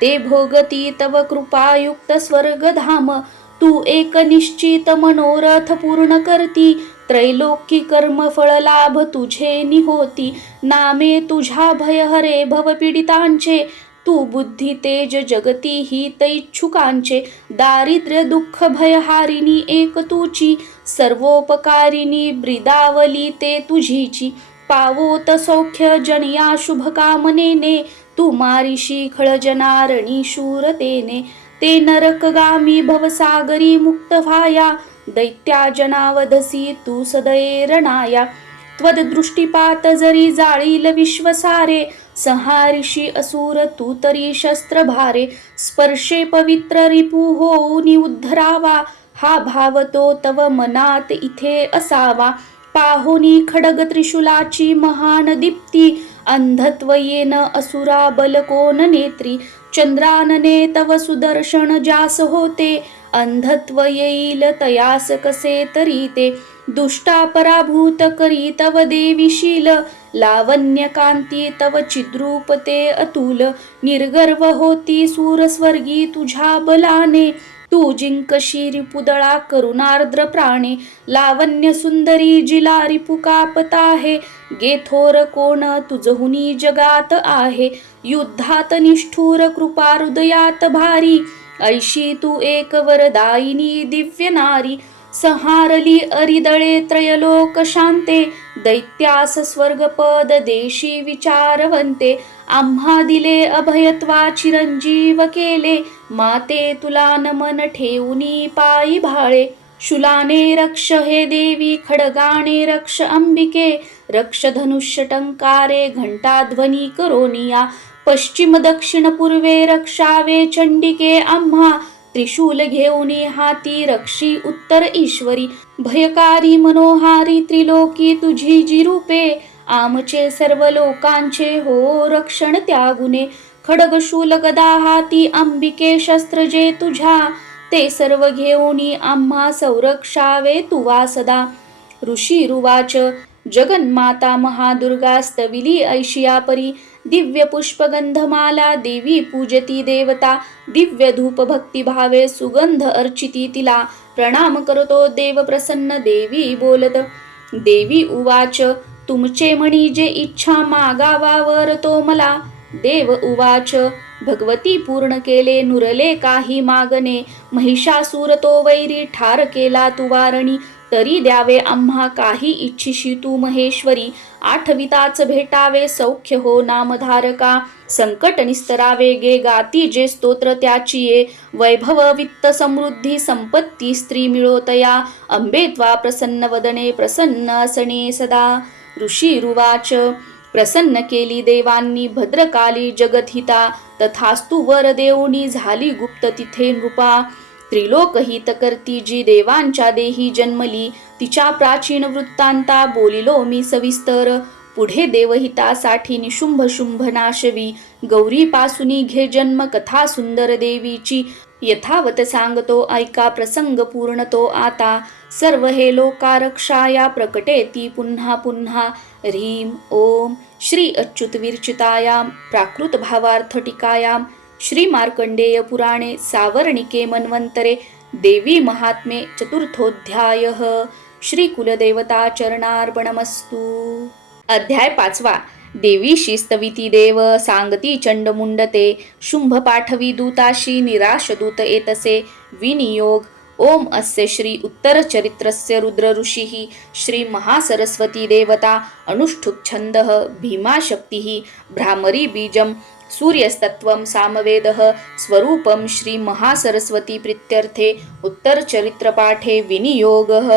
ते भोगती तव कृपायुक्त स्वर्गधाम. तू एक निश्चित मनोरथ पूर्ण करती त्रैलोकी कर्म फळ लाभ तुझे निहोती. नामे तुझ्या भयहरे भवपीडितांचे तू बुद्धी तेज जगती हित इच्छुकांचे. दारिद्र्य दुःख भयहारिणी एक तुची सर्वोपकारिणी ब्रिदावली ते तुझीची. पावोत सौख्य जनिया शुभ कामनेने तू मारिशी खळजनारणी शूरतेने. ते नरकगामी भवसागरी मुक्त व्हाया दैत्या जनावधसी तू सदये रणाया. त्वदृष्टिपात जरी जाळील विश्वसारे संहारिषी असुर तू तरी शस्त्र भारे. स्पर्शे पवित्र रिपू होऊनी उद्धरावा हा भाव तो तव मनात इथे असावा. पाहोनी खडग त्रिशूलाची महान दीप्ती अंधत्व येन असुरा बल कोण नेत्री. चंद्रानने तव सुदर्शन जास होते अंधत्व येईल तयास कसे तरी ते. दुष्टा पराभूत करी तव देवीशील लावण्य कांती तव चिद्रूप ते अतुल. निर्गर्व होती सूरस्वर्गी तुझ्या बलाने तू जिंकशी रिपुदळा करुणार्द्र प्राणे. लावण्य सुंदरी जिला रिपु कापत आहे गे थोर कोण तुझहुनी जगात आहे. युद्धात निष्ठुर कृपा हृदयात भारी ऐशी तू एक वरदायिनी दिव्य नारी. संहारली अरिदळे त्रयलोक शांते, दैत्यास स्वर्गपद देशी विचारवंते. आम्हा दिले अभयत्वा चिरंजीव केले, माते तुला नमन ठेवूनी पायी भाळे. शूलाने रक्ष हे देवी, खडगाने रक्ष अंबिके, रक्ष धनुष्य टंकारे घंटाध्वनी करोनिया. पश्चिम दक्षिण पूर्वे रक्षावे चंडिके आम्हा, त्रिशूल घेऊनी हाती रक्षी उत्तर ईश्वरी. भयकारी मनोहारी त्रिलोकी तुझी जी रूपे, आमचे सर्व लोकांचे हो रक्षण त्यागुने. खडग शूल गदा हाती अंबिके शस्त्र जे तुझ्या, ते सर्व घेऊनी आम्हा संरक्षावे तुवा सदा. ऋषीरुवाच जगन्माता महादुर्गा स्तविली ऐशिया परी, दिव्य पुष्पगंधमाला देवी पूजती देवता. दिव्य धूप भक्ती भावे सुगंध अर्चिती तिला, प्रणाम करतो देव प्रसन्न देवी बोलत. देवी उवाच तुमचे म्हणी जे इच्छा मागावावर तो मला. देव उवाच भगवती पूर्ण केले नुरले काही मागणे. महिषासूर तो वैरी ठार केला तू वारणी, तरी द्यावे आम्हा काही इच्छिशी तू महेश्वरी. आठविताच भेटावे सौख्य हो नामधारका, संकट निस्तरावे गे गाती जे स्तोत्र त्याची ये. वैभव वित्त समृद्धी संपत्ती स्त्री मिळोतया, अंबे त्वा प्रसन्न वदने प्रसन्न असणे सदा. ऋषीरुवाच प्रसन्न केली देवांनी भद्रकाली जगतहिता, तथास्तु वर देऊनी झाली गुप्त तिथे नृपा. त्रिलोकहित करती जी देवांच्या देही जन्मली, तिच्या प्राचीन वृत्तांता बोलिलो मी सविस्तर. पुढे देवहितासाठी निशुंभ शुंभ नाशवी, गौरीपासुनी घे जन्म कथा सुंदर देवीची. यथावत सांगतो ऐका प्रसंग पूर्ण तो आता, सर्व हे लोकारक्षाया प्रकटे ती पुन्हा पुन्हा. ह्रीं ओम श्री अच्युत विरचितायां प्राकृत भावार्थ टीकायां श्री मार्कंडेय पुराणे सावर्णिके मन्वंतरे देवी महात्म्ये चतुर्थोऽध्यायः. श्री कुलदेवता चरणार्पणमस्तु. अध्याय 5. देवीशी स्तविती देव सांगती चंडमुंडते, शुंभ पाठवी दूताशी निराश दूत एतसे विनियोग. ओम अस्य श्री उत्तर चरित्रस्य रुद्र ऋषिः श्री महासरस्वती देवता अनुष्ठुप छंदः भीमा शक्तिः भ्रामरी बीजं सूर्यस्तत्वं सामवेदः स्वरूपं श्री महासरस्वती प्रीत्यर्थे उत्तर चरित्रपाठे विनियोगः.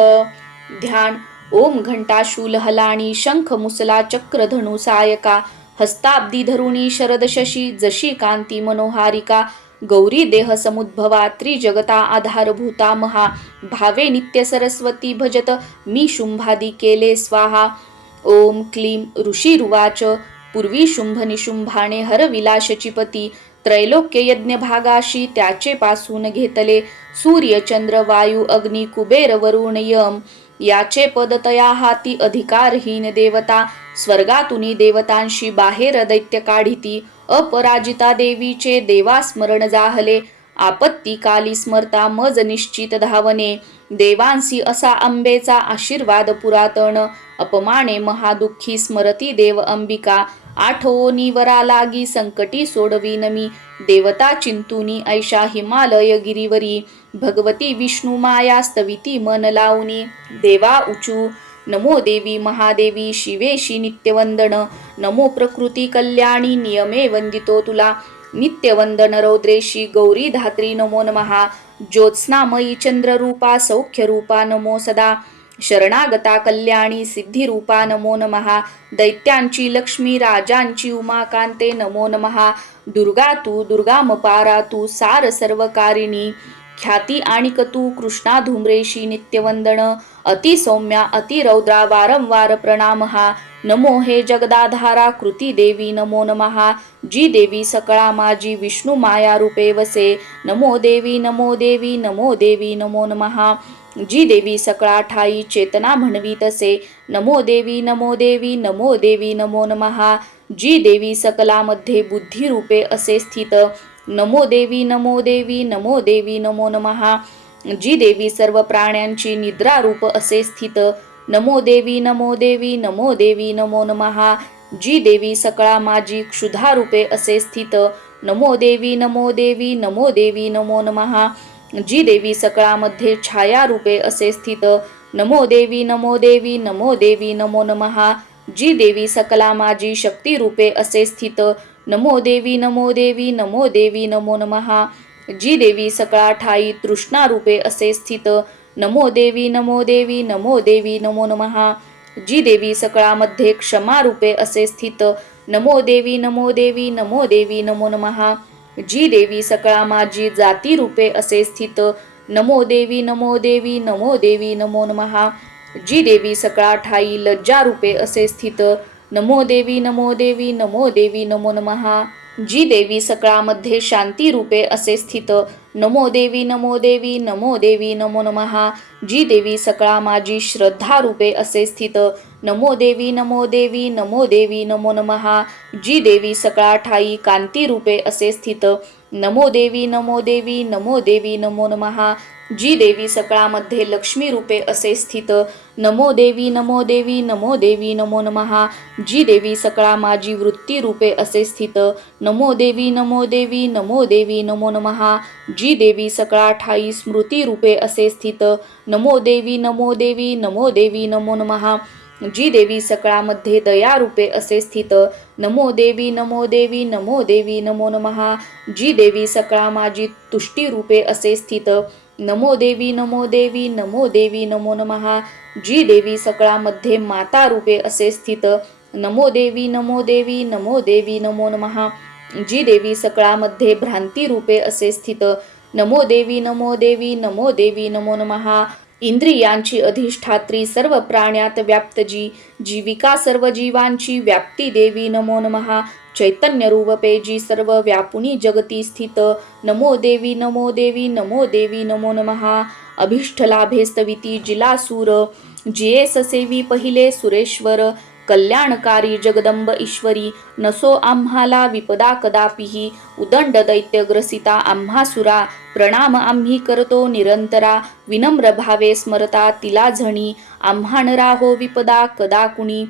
ध्यान. ओम घंटाशूल हलाणी शंख मुसला चक्र धनु सायका, हस्ताब्दी धरुणी शरद शशी जशी कांती मनोहारिका. गौरी देह समुद्भवा त्रिजगता आधारभूता महा, भावे नित्य सरस्वती भजत मी शुंभादी केले स्वाहा. ओम क्लीं. ऋषीरुवाच पूर्वी शुंभ निशुंभाने हरविलासची पती, त्रैलोक्य यज्ञ भागाशी त्याचे पासून घेतले. सूर्य चंद्र वायू अग्नी कुबेर वरुण यम, याचे पद तया हाती अधिकारहीन देवता. स्वर्गातुनी देवतांशी बाहेर दैत्य काढिती, अपराजिता देवीचे देवा स्मरण जाहले. आपत्ती काली स्मरता मज निश्चित धावने, देवांसी असा अंबेचा आशीर्वाद पुरातन. अपमाने महादुःखी स्मरती देव अंबिका, आठवोनी वरा लागी संकटी सोडवीन मी. देवता चिंतुनी ऐशा हिमालय गिरीवरी, भगवती विष्णू माया स्तविती मन लावणी. देवा उचू नमो देवी महादेवी शिवेशी नित्यवंदन, नमो प्रकृती कल्याणी नियमे वंदितो तुला. नित्यवंदन रौद्रेशी गौरी धात्री नमो नमः, ज्योत्स्नामयी चंद्ररूपा सौख्यरूपा नमो सदा. शरणागता कल्याणी सिद्धिरूपा नमो नमः, दैत्यांची लक्ष्मी राजांची उमाकांते नमो नमः. दुर्गा तू दुर्गामपारा तू सार सर्वकारिणी, ख्याती आणिक तू कृष्णा धूम्रेशी नित्यवंदन. अति सौम्या अति रौद्रा वारंवार प्रणामः, नमो हे जगदाधारा कृती देवी नमो नमः. जी देवी सकळा माझी विष्णू माया रूपे वसे, नमो देवी नमो देवी नमो देवी नमो नमः. जी देवी सकळा ठाई चेतना म्हणवी तसे, नमो देवी नमो देवी नमो देवी नमो नमः. जी देवी सकलामध्ये बुद्धी रूपे असे स्थित, नमो देवी नमो देवी नमो देवी नमो नमः. जी देवी सर्व प्राण्यांची निद्रा रूप असे स्थित, नमो देवी नमो देवी नमो देवी नमो नमः. जी देवी सकळा माझी क्षुधा रूपे असे स्थित, नमो देवी नमो देवी नमो देवी नमो नमः. जी देवी सकळामध्ये छाया रूपे असे स्थित, नमो देवी नमो देवी नमो देवी नमो नमः. जी देवी सकला माझी शक्ती रूपे असे स्थित, नमो देवी नमो देवी नमो देवी नमो नमः. जी देवी सकळा ठाई तृष्णा रूपे असे स्थित, नमो देवी नमो देवी नमो देवी नमो नमः. जी देवी सकळामध्ये क्षमा रूपे असे स्थित, नमो देवी नमो देवी नमो देवी नमो नमः. जी देवी सकळा माझी जाती रूपे असे स्थित, नमो देवी नमो देवी नमो देवी नमो नमः. जी देवी सकळा ठाई लज्जा रूपे असे स्थित, नमो देवी नमो देवी नमो देवी नमो नमः. जी देवी सकळामध्ये शांती रूपे असे स्थित, नमो देवी नमो देवी नमो देवी नमो नमः. जी देवी सकळा माझी श्रद्धा रूपे असे स्थित, नमो देवी नमो देवी नमो देवी नमो नमः. जी देवी सकळा ठाई कांती रूपे असे स्थित, नमो देवी नमो देवी नमो देवी नमो नमः. जी देवी सकळामध्ये लक्ष्मी रूपे असे स्थित, नमो देवी नमो देवी नमो देवी नमो नमः. जी देवी सकळा माझी वृत्ती रूपे असे स्थित, नमो देवी नमो देवी नमो देवी नमो नमः. जी देवी सकळा ठाई स्मृती रूपे असे स्थित, नमो देवी नमो देवी नमो देवी नमो नमः. जी देवी सकळामध्ये दया रूपे असे स्थित, नमो देवी नमो देवी नमो देवी नमो नमः. जी देवी सकळा माझी तुष्टी रूपे असे स्थित, नमो देवी नमो देवी नमो देवी नमो नमः. जी देवी सकळामध्ये माता रूपे असे स्थित, नमो देवी नमो देवी नमो देवी नमो नमः. जी देवी सकळामध्ये भ्रांती रूपे असे स्थित, नमो देवी नमो देवी नमो देवी नमो नमः. इंद्रियांची अधिष्ठात्री सर्व प्राण्यात व्याप्त जी, जीविका सर्व जीवांची व्याप्ती देवी नमो नमः. चैतन्य रूपे जी सर्व व्यापुनी जगती स्थित, नमो देवी नमो देवी नमो देवी नमो नमः. अभिष्ट लाभे स्तविती जिला सूर, जियेस सेवी पहिले सुरेश्वर. कल्याणकारी जगदंब ईश्वरी, नसो आम्हाला विपदा कदापिही. उदंड दैत्य ग्रसिता आम्हासुरा, प्रणाम आम्ही करतो निरंतरा. विनम्र भावे स्मरता तिला झणी, आम्हान राहो विपदा कदा कुणी.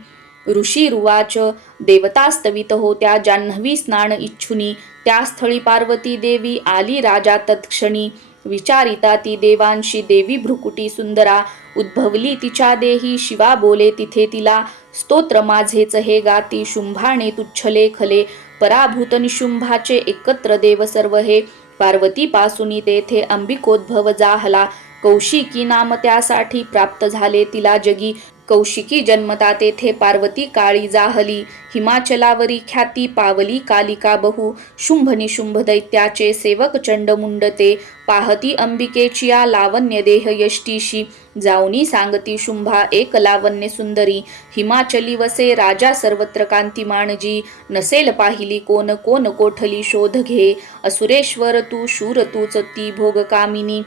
ऋषी रुवाच, देवतास्तवित होत्या जान्हवी स्नान इच्छुनी. त्या स्थळी पार्वती देवी आली राजा तत्क्षणी. विचारिता ती देवांशी देवी भ्रुकुटी सुंदरा. उद्भवली तिच्या देही शिवा बोले तिथे तिला. स्तोत्र माझेच हे गाती शुंभाने तुच्छले खले. पराभूत निशुंभाचे एकत्र देव सर्व हे. पार्वती पासूनी तेथे अंबिकोद्भव जाहला. कौशिकी नाम त्यासाठी प्राप्त झाले तिला जगी. कौशिकी जन्मता तेथे पार्वती काळी जाहली. हिमाचलावरी ख्याती पावली कालिका बहु. शुंभ निशुंभ दैत्याचे सेवक चंडमुंड ते. पाहती अंबिकेची या लावण्य देह यष्टीशी. जाऊनी सांगती शुंभा एक लावण्य सुंदरी. हिमाचली वसे राजा सर्वत्र कांतिमान जी. नसेल पाहिली कोण कोण कोठली शोध घे. असुरेश्वर तू शूर तूच ती भोग कामिनी.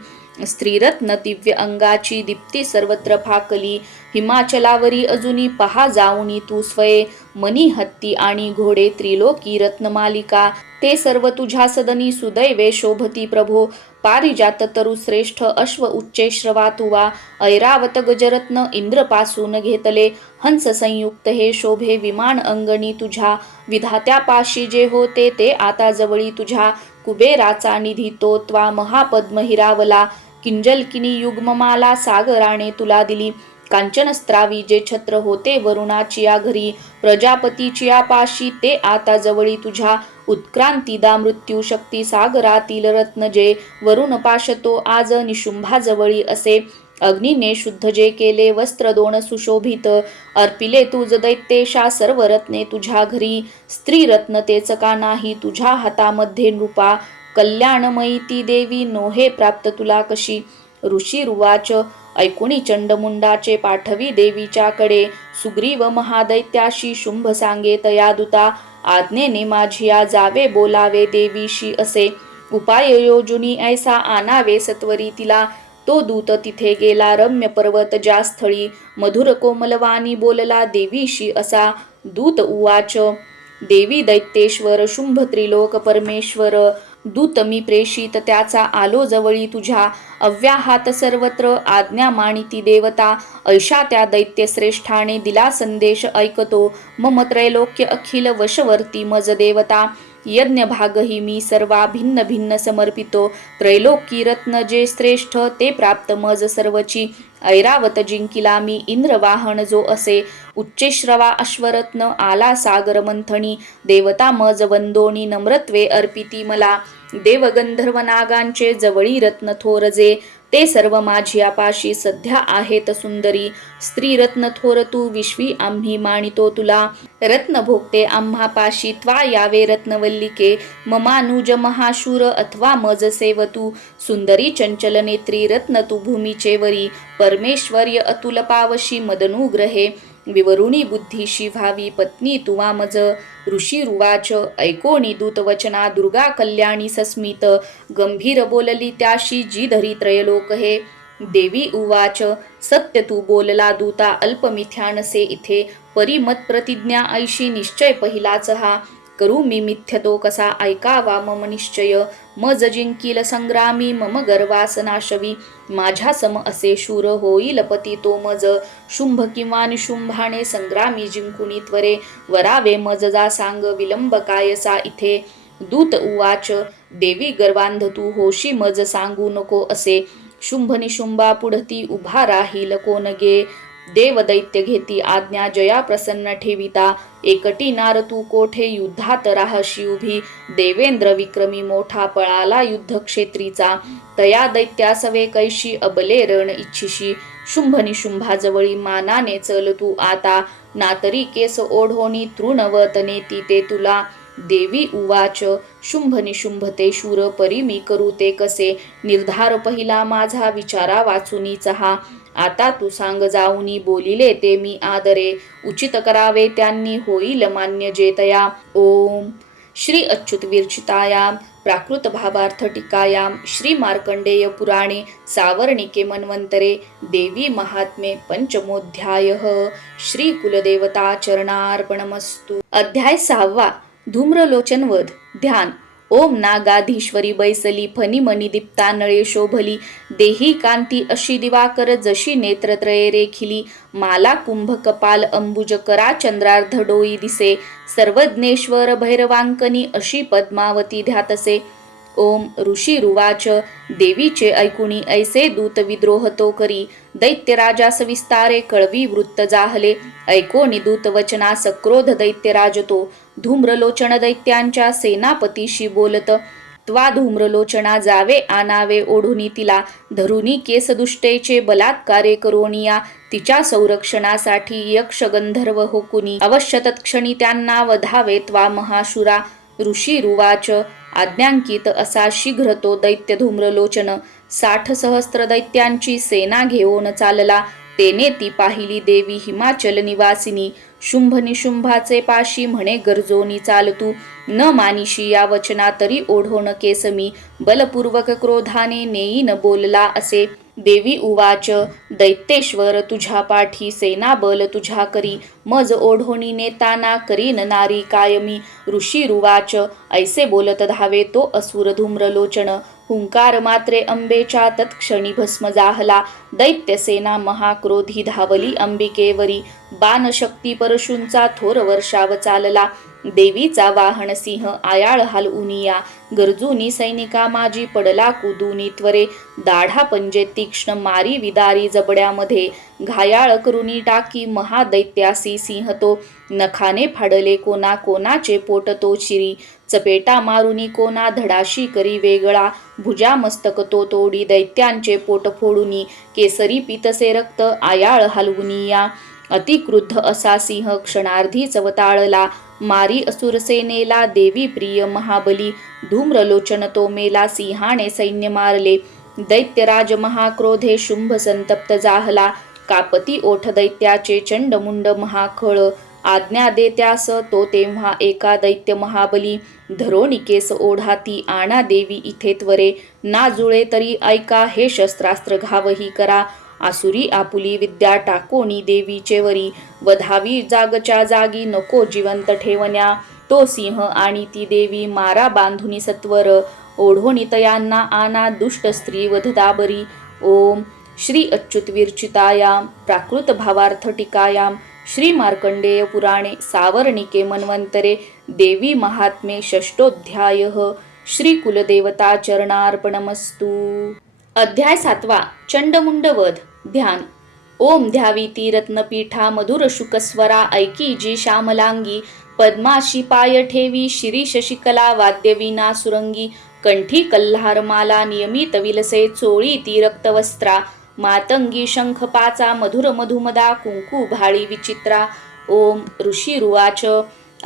स्त्रीरत्न दिव्य अंगाची दीप्ती सर्वत्र फाकली. हिमाचलावरी अजुनी पहा जाऊनी तू स्वये. मनी हत्ती आणि घोडे त्रिलोकी रत्नमालिका. ते सर्व तुझ्या सदनी सुदैवे शोभती प्रभो. पारिजात तरुश्रेष्ठ अश्व उच्चे श्रवातुवा. ऐरावत गजरत्न इंद्रपासून घेतले. हंस संयुक्त हे शोभे विमान अंगणी तुझ्या. विधात्यापाशी जे होते ते आता जवळी तुझ्या. कुबेराचा निधी तो त्वा महापद्म हिरावला. किंजलकिनी युग्ममाला सागराने तुला दिली. कांचनस्त्रावी जे छत्र होते वरुणाची या घरी. प्रजापतीची या पाशी ते आता जवळी तुझ्या. उत्क्रांतीदा मृत्यू शक्ती सागरातील रत्न जे. वरुण पाशतो आज निशुंभाजवळी असे. अग्नीने शुद्ध जे केले वस्त्र दोन सुशोभित. अर्पिले तुझ दैत्येशा सर्व रत्ने तुझ्या घरी. स्त्री रत्न तेच का नाही तुझ्या हातामध्ये नृपा. कल्याणमयी ती देवी नोहे प्राप्त तुला कशी. ऋषी रुवाच, ऐकुणी चंडमुंडाचे पाठवी देवीच्याकडे. सुग्रीव महादैत्याशी शुंभ सांगे तया दूता. आज्ञेने माझिया जावे बोलावे देवीशी असे. उपाय योजुनी ऐसा आणावे सत्वरी तिला. तो दूत तिथे गेला रम्य पर्वत ज्या स्थळी. मधुर कोमलवाणी बोलला देवीशी असा. दूत उवाच, देवी दैत्येश्वर शुंभ त्रिलोक परमेश्वर. दूत मी प्रेषित त्याचा आलो जवळी तुझ्या. अव्याहात सर्वत्र आज्ञा मानिती देवता. ऐशा त्या दैत्यश्रेष्ठाने दिला संदेश ऐकतो. मम त्रैलोक्य अखिल वशवर्ती मज देवता. यज्ञ भागही मी सर्वा भिन्न भिन्न समर्पितो त्रैलोकी रत्न जे श्रेष्ठ ते प्राप्त मज सर्वची ऐरावत जिंकिला मी इंद्रवाहन जो असे उच्चेश्रवा अश्वरत्न आला सागर मंथनी देवता मज वंदोणी नम्रत्वे अर्पिती मला देवगंधर्व नागांचे जवळी रत्न थोरजे ते सर्व माझी आपाशी सध्या आहेत सुंदरी स्त्री रत्न थोर तू विश्वी आम्ही मानितो तुला रत्न भोगते आम्हापाशी त्वा यावे रत्नवल्लिके ममानुज महाशूर अथवा मज सेव तू सुंदरी चंचल नेत्री रत्न तू भूमीचे वरी परमेश्वर्य अतुल पावशी मदनुग्रहे विवरुणी बुद्धीशी व्हावी पत्नी तुवा मज ऋषी रुवाच ऐकोणी दूतवचना दुर्गा कल्याणी सस्मित गंभीर बोलली त्याशी जी धरी त्रयलोक हे देवी उवाच सत्य तू बोलला दूता अल्पमिथ्यानसे इथे परिमत प्रतिज्ञा ऐशी निश्चय पहिलाच हा करू मी मिथ्य तो कसा ऐकावा मम निश्चय मज जिंकील संग्रामी मम गर्वास नाशवी माझ्या सम असे शूर होईल पती तो मज शुंभ किंवा निशुंभाने संग्रामी जिंकुनी त्वरे वरावे मज जा सांग विलंब कायसा इथे दूत उवाच देवी गर्वांध तू होशी मज सांगू नको असे शुंभ निशुंभा पुढती उभा राहील कोण गे देव दैत्य घेती आज्ञा जया प्रसन्न ठेविता एकटी नार तू कोठे युद्धात राहशी उभी देवेंद्र विक्रमी मोठा पळाला युद्ध क्षेत्रीचा तया दैत्यासवे कैशी अबले रण इच्छिशी शुंभ निशुंभाजवळी मानाने चल तू आता नातरी केस ओढोनी तृणवत नेती ते तुला देवी उवाच शुंभ निशुंभ ते शूर परी मी करू ते कसे निर्धार पहिला माझा विचारा वाचुनीच हा आता तू सांग जाऊनी बोलिले ते मी आदरे उचित करावे त्यांनी होईल मान्य जेतया ओम श्री अच्युत विरचितायाम प्राकृत भावार्थ टीकायाम श्री मार्कंडेय पुराणे सावर्णिके मन्वंतरे देवी महात्मे पंचमोध्यायः श्री कुलदेवता चरणार्पणमस्तु अध्याय 6 धूम्रलोचन वध ध्यान ओम नागाधीश्वरी बैसली फणिमणी दीप्ता नळे शोभली देही कांती अशी दिवाकर जशी नेत्रत्रये रेखिली माला कुंभ कपाल अंबुज करा चंद्रार्ध डोई दिसे सर्वज्ञेश्वर भैरवांकनी अशी पद्मावती ध्यातसे ओम ऋषी रुवाच देवीचे ऐकुणी ऐसे दूत विद्रोह तो करी दैत्यराजास विस्तारे कळवी वृत्त जाहले ऐकोनी दूत वचना सक्रोध दैत्यराज तो धूम्रलोचन दैत्यांच्या सेनापतीशी बोलत त्वा धूम्रलोचना जावे आनावे ओढुनी तिला धरुनी केस दुष्टेचे बलात्कारे करोनिया तिच्या संरक्षणासाठी यक्ष गंधर्व होकुनी अवश्य तत्क्षणी त्यांना वधावे त्वा महाशुरा ऋषी रुवाच आज्ञांकित असा शीघ्र तो दैत्य धूम्रलोचन 60 सहस्त्र दैत्यांची सेना घेऊन चालला तेने ती पाहिली देवी हिमाचल निवासिनी शुंभ निशुंभाचे पाशी म्हणे गरजोनी चालतू न मानिशी या वचना तरी ओढोन केसमी बलपूर्वक क्रोधाने नेईन बोलला असे देवी उवाच दैत्येश्वर तुझ्या पाठी सेना बल तुझ्या करी मज ओढोनी नेताना करीन नारी कायमी ऋषी रुवाच ऐसे बोलत धावे तो असुर धूम्रलोचन हुंकार मात्रे अंबेच्या तत्क्षणी भस्म जाहला दैत्यसेना महाक्रोधी धावली अंबिकेवरी बाणशक्ती परशूंचा थोर वर्षाव चालला देवीचा वाहन सिंह आयाळ हालउनिया गरजूनी सैनिका माझी पडला कुदुनी त्वरे दाढा पंजे तीक्ष्ण मारी विदारी जबड्यामध्ये घायाळ करुनी टाकी महादैत्यासी सिंह तो नखाने फाडले कोना कोनाचे पोट तो चिरी चपेटा मारुनी कोना धडाशी करी वेगळा भुजा मस्तक तो तोडी दैत्यांचे पोट फोडुनी केसरी पितसे रक्त आयाळ हलवुनिया अतिक्रुद्ध असा सिंह क्षणार्धी चवताळला मारी असुरसेनेला देवी प्रिय महाबली धूम्रलोचन तो मेला सिंहाने सैन्य मारले दैत्यराज महाक्रोधे शुंभ संतप्त जाहला कापती ओठ दैत्याचे चंडमुंड महाखळ आज्ञा देत्यास तो तेव्हा एका दैत्य महाबली धरोणिकेस ओढाती आणा देवी इथे त्वरे ना जुळे तरी ऐका हे शस्त्रास्त्र घावही करा आसुरी आपुली विद्या टाकोणी देवीचे वरी वधावी जागच्या जागी नको जिवंत ठेवण्या तो सिंह आणि ती देवी मारा बांधुनी सत्वर ओढोनी तयांना आना दुष्ट स्त्री वधदाबरी ओम श्री अच्युत विरचितायाम प्राकृत भावार्थ टीकायाम श्री मार्कंडेय पुराणे सावर्णिके मन्वन्तरे देवी महात्म्ये षष्ठोऽध्यायः श्री कुलदेवता चरणार्पणमस्तु। अध्याय 7 चंडमुंड वध। ध्यान। ओम ध्यावीती रत्नपीठा मधुर शुकस्वरा ऐकी जी श्यामलांगी पद्माशी पाय ठेवी शिरीष शिकला वाद्यवीणा सुरंगी कंठी कल्हारमाला नियमित विलसे चोळी ती रक्तवस्त्रा मातंगी शंख पाचा मधुर मधुमदा कुंकू भाळी विचित्रा। ओम ऋषीरुवाच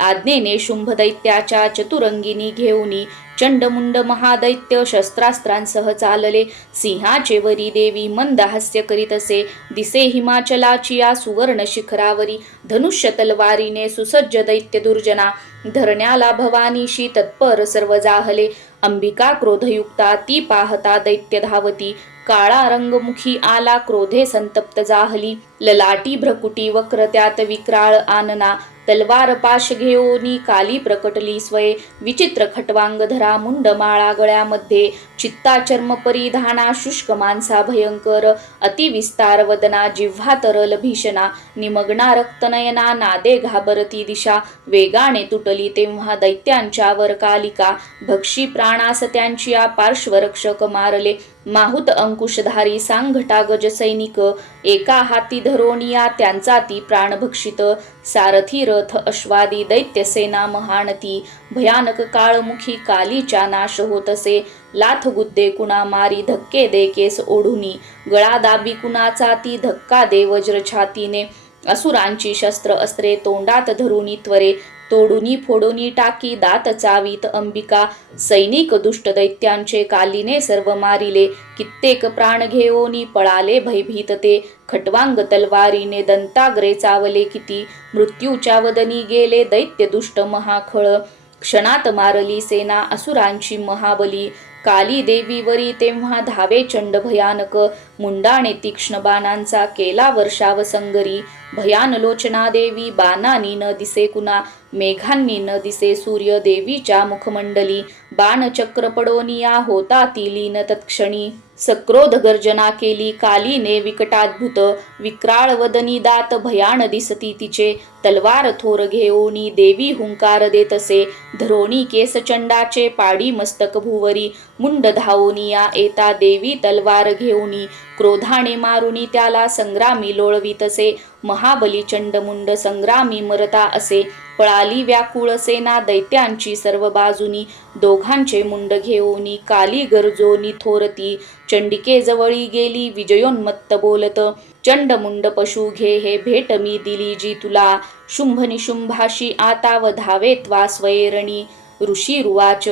आज्ञेने शुंभ दैत्याच्या चतुरंगिनी घेऊनी चंडमुंड महादैत्य शस्त्रास्त्रांसह चालले। सिंहाचे वरी देवी मंद हास्य करीतसे दिसे हिमाचलाची या सुवर्ण शिखरावरी धनुष्य तलवारीने सुसज्ज दैत्य दुर्जना धरण्याला भवानीशी तत्पर सर्व जाहले। अंबिका क्रोधयुक्ता ती पाहता दैत्य धावती काळा रंगमुखी आला क्रोधे संतप्त जाहली ललाटी भ्रकुटी वक्र त्यात विक्राळ आनना तलवार पाश घेऊनी काली प्रकटली स्वये विचित्र खटवांगधरा मुंड माळा गळ्यामध्ये चित्ता चर्म परिधाना शुष्क मांसा भयंकर अतिविस्तार वदना जिव्हा तरल भीषणा निमग्ना रक्तनयना नादे घाबरती दिशा वेगाने तुटली तेव्हा दैत्यांच्यावर कालिका भक्षी प्राणास त्यांची पार्श्वरक्षक मारले माहुत अंकुशधारी सांघटा गज सैनिक एका हाती धरोनिया त्यांचा ती प्राणभक्षित सारथी रथ अश्वादी दैत्य सेना महानती भयानक काळमुखी कालीच्या नाश होतसे लाथ गुद्दे कुणा मारी धक्के दे केस ओढुनी गळा दाबी कुणाचा ती धक्का दे वज्र छातीने असुरांची शस्त्र अस्त्रे तोंडात धरुनी त्वरे तोडुनी फोडुनी टाकी दात चावीत अंबिका सैनिक दुष्ट दैत्यांचे कालीने सर्व मारिले कित्येक प्राण घेऊनी पळाले भयभीत ते खटवांग तलवारीने दंताग्रे चावले किती मृत्यूच्या वदनी गेले दैत्य दुष्ट महाखळ क्षणात मारली सेना असुरांची महाबली काली देवीवरी तेव्हा धावे चंड भयानक मुंडाने तीक्ष्ण बाणांचा केला वर्षाव संगरी भयान लोचना देवी बाणांनी न दिसे कुणा मेघांनी न दिसे सूर्य देवीच्या मुखमंडली बाणचक्र पडोनिया होता ती लीन तत्क्षणी सक्रोध गर्जना केली कालीने विकटाद्भुत विक्राळ वदनी दात भयान दिसती तिचे तलवार थोर घेऊनी देवी हुंकार देतसे धरोणी केस चंडाचे पाडी मस्तक भुवरी मुंड धावोनिया येता देवी तलवार घेऊनी क्रोधाने मारुनी त्याला संग्रामी लोळवितसे महाबली चंडमुंड संग्रामी मरता असे पळाली व्याकुळ सेना दैत्यांची सर्व बाजूनी दोघांचे मुंड घेऊनी काली गरजोनी थोरती चंडिके जवळी गेली विजयोन्मत्त बोलत चंडमुंड पशु घे हे भेट मी दिली जी तुला शुंभ निशुंभाशी आता व धावे त्वा स्वयेरणी ऋषीरुवाच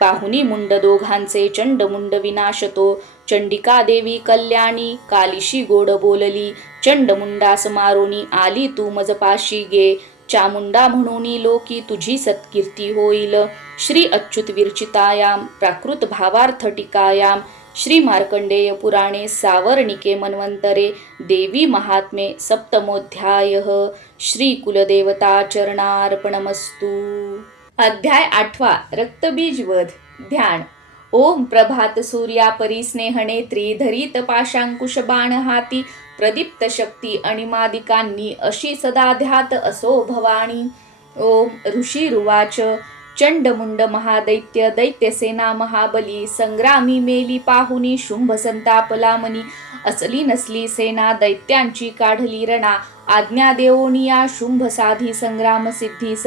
पाहुनी मुंड दोघांचे चंडमुंड विनाशतो चंडिका देवी कल्याणी कालीशी गोड बोलली चंडमुंडास मारोनी आली तू मजपाशी गे चामुंडा म्हणूनी लोकी तुझी सत्कीर्ती होईल श्री अच्युत विरचितायाम प्राकृत भावार्थ टीकायाम श्री मार्कंडेय पुराणे सावर्णिके मन्वन्तरे देवी महात्म्ये सप्तमोऽध्यायः श्री कुलदेवता चरणार्पणमस्तु। अध्याय 8 रक्तबीज वध। ध्यान। ओम प्रभात सूर्या परिस्नेहणे त्रिधरित पाशांकुश बाण हाती प्रदीप्त शक्ती अणिमादिकांनी अशी सदा ध्यात असो भवानी। ओम ऋषीरुवाच चंडमुंड महादैत्य दैत्यसेना महाबली संग्रामी मेली पाहुनी शुंभ संतापला मनी असली नसली सेना दैत्यांची काढली रणा आज्ञा देऊनिया शुंभ साधी संग्राम सिद्धीस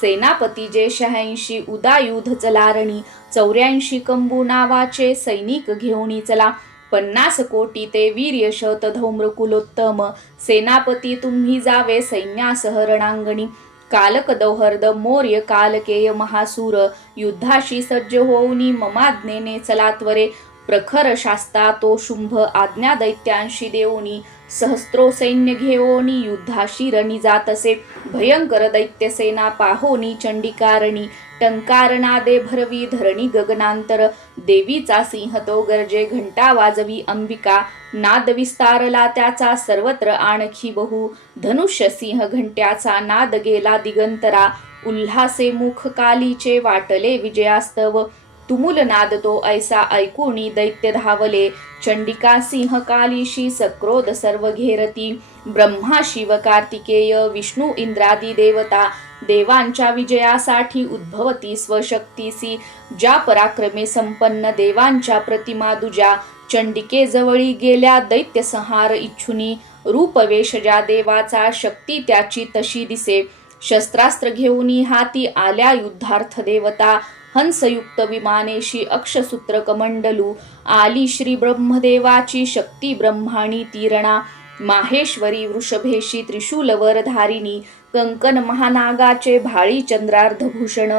सेनापती जे 86 उदायुध चलारणी 84 कंबू नावाचे सैनिक घेऊनी चला 50 कोटी ते वीर्य शत धौम्र कुलोत्तम सेनापती तुम्ही जावे सैन्यासह रणांगणी कालक दौहर्द मौर्य कालकेय महासूर युद्धाशी सज्ज होऊनी ममाज्ञेने चला त्वरे प्रखर शास्ता तो शुंभ आज्ञा दैत्यांशी देऊनी सहस्त्रो सैन्य घेऊनी युद्धाशी रणी जातसे भयंकर दैत्यसेना पाहोनी चंडिकारणी टंकारनादे भरवी धरणी गगनांतर देवीचा सिंह तो गर्जे घंटा वाजवी अंबिका नाद विस्तारला त्याचा सर्वत्र आणखी बहु धनुष्य सिंह घंट्याचा नाद गेला दिगंतरा उल्हासे मुख कालीचे वाटले विजयास्तव तुमुल नाद तो ऐसा ऐकुनी दैत्य धावले. चंडिका सिंह कालीशी सक्रोध सर्व घेरती. ब्रह्मा शिव कार्तिकेय विष्णू इंद्रादी देवता देवांच्या विजयासाठी उद्भवती स्वशक्तीसी. ज्या पराक्रमे संपन्न देवांच्या प्रतिमा दुजा. चंडिके जवळी गेल्या दैत्य संहार इच्छुनी. रूपवेश ज्या देवाचा शक्ती त्याची तशी दिसे. शस्त्रास्त्र घेऊनी हाती आल्या युद्धार्थ देवता. हंसयुक्त विमानेशी अक्षसूत्र कमंडलू. आली श्री ब्रह्मदेवाची शक्ती ब्रह्माणी तीरणा. माहेश्वरी वृषभेशी त्रिशूल वरधारिणी. कंकण महानागाचे भाळी चंद्रार्धभूषण.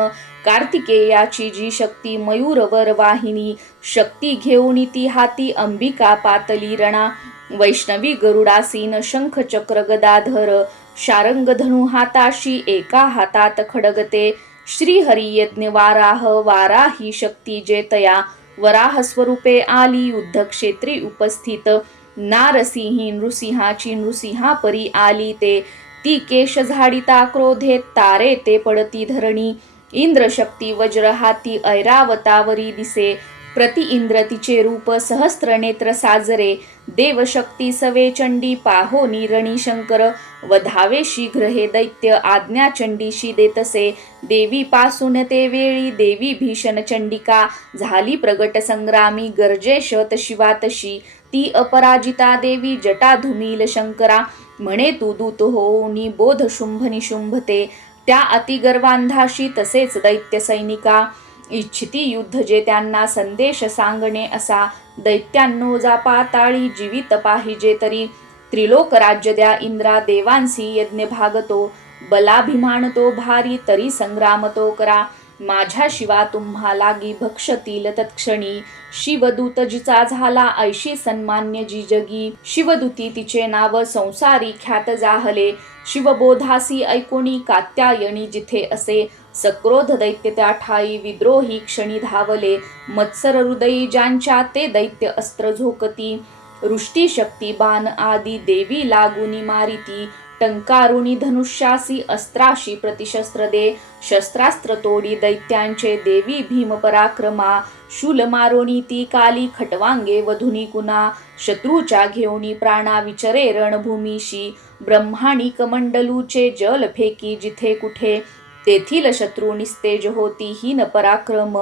कार्तिकेयाची जी शक्ती मयूर वरवाहिनी. शक्ती घेऊन ती हाती अंबिका पातली रणा. वैष्णवी गरुडासीन शंख चक्र गदाधर. शारंग धनु हाताशी एका हातात खडगते. श्रीहरी यज्ञ वाराह वाराही शक्ती जेतया. वराह स्वरूपे आली युद्धक्षेत्री उपस्थित. नारसिंही नृसिंहाची नृसिंहा परी आली ते. ती केश झाडिता क्रोधेत तारे ते पडती धरणी. इंद्रशक्ती वज्र हाती ऐरावतावरी दिसे. प्रति इंद्र तिचे रूप सहस्त्र नेत्र साजरे. देवशक्ती सवे चंडी पाहो निरणी शंकर. वधावे शीघ्र हे दैत्य आज्ञा चंडीशी देतसे. देवी पासून ते वेळी देवी भीषण चंडिका. झाली प्रगट संग्रामी गर्जे शत शिवा तशी. ती अपराजिता देवी जटा धुमील शंकरा. म्हणे तू दूत होऊनी बोध शुंभ निशुंभते. त्या अतिगर्वांधाशी तसेच दैत्य सैनिका. इच्छिती युद्ध जे त्यांना संदेश सांगणे असा. दैत्यांनो जा पाताळी जीवित पाहिजे तरी. त्रिलोक राज्य द्या इंद्रा देवांसी यज्ञ भागतो. बलाभिमान तो भारी तरी संग्राम तो करा. माझ्या शिवा तुम्हा लागी भक्षतील तत्क्षणी. शिवदूत जिचा झाला ऐशी सन्मान्य जी जगी. शिवदूती तिचे नाव संसारी ख्यात जाहले. शिवबोधासी ऐकोनी कात्यायनी जिथे असे. सक्रोध दैत्य त्या ठाई विद्रोही क्षणी धावले. मत्सर हृदयी ज्यांच्या ते दैत्य अस्त्र झोकती. रुष्टी शक्ती बाण आदी देवी लागुनी मारिती. टंकारुणी धनुष्यासी अस्त्राशी प्रतिशस्त्र दे. शस्त्रास्त्र तोडी दैत्यांचे देवी भीम पराक्रमा. शूल मारोणी ती काली खटवांगे वधुनी कुणा. शत्रूच्या घेऊनी प्राणा विचरे रणभूमीशी. ब्रह्माणी कमंडलूचे जल फेकी जिथे कुठे. तेथील शत्रू निस्तेज होती हीन पराक्रम.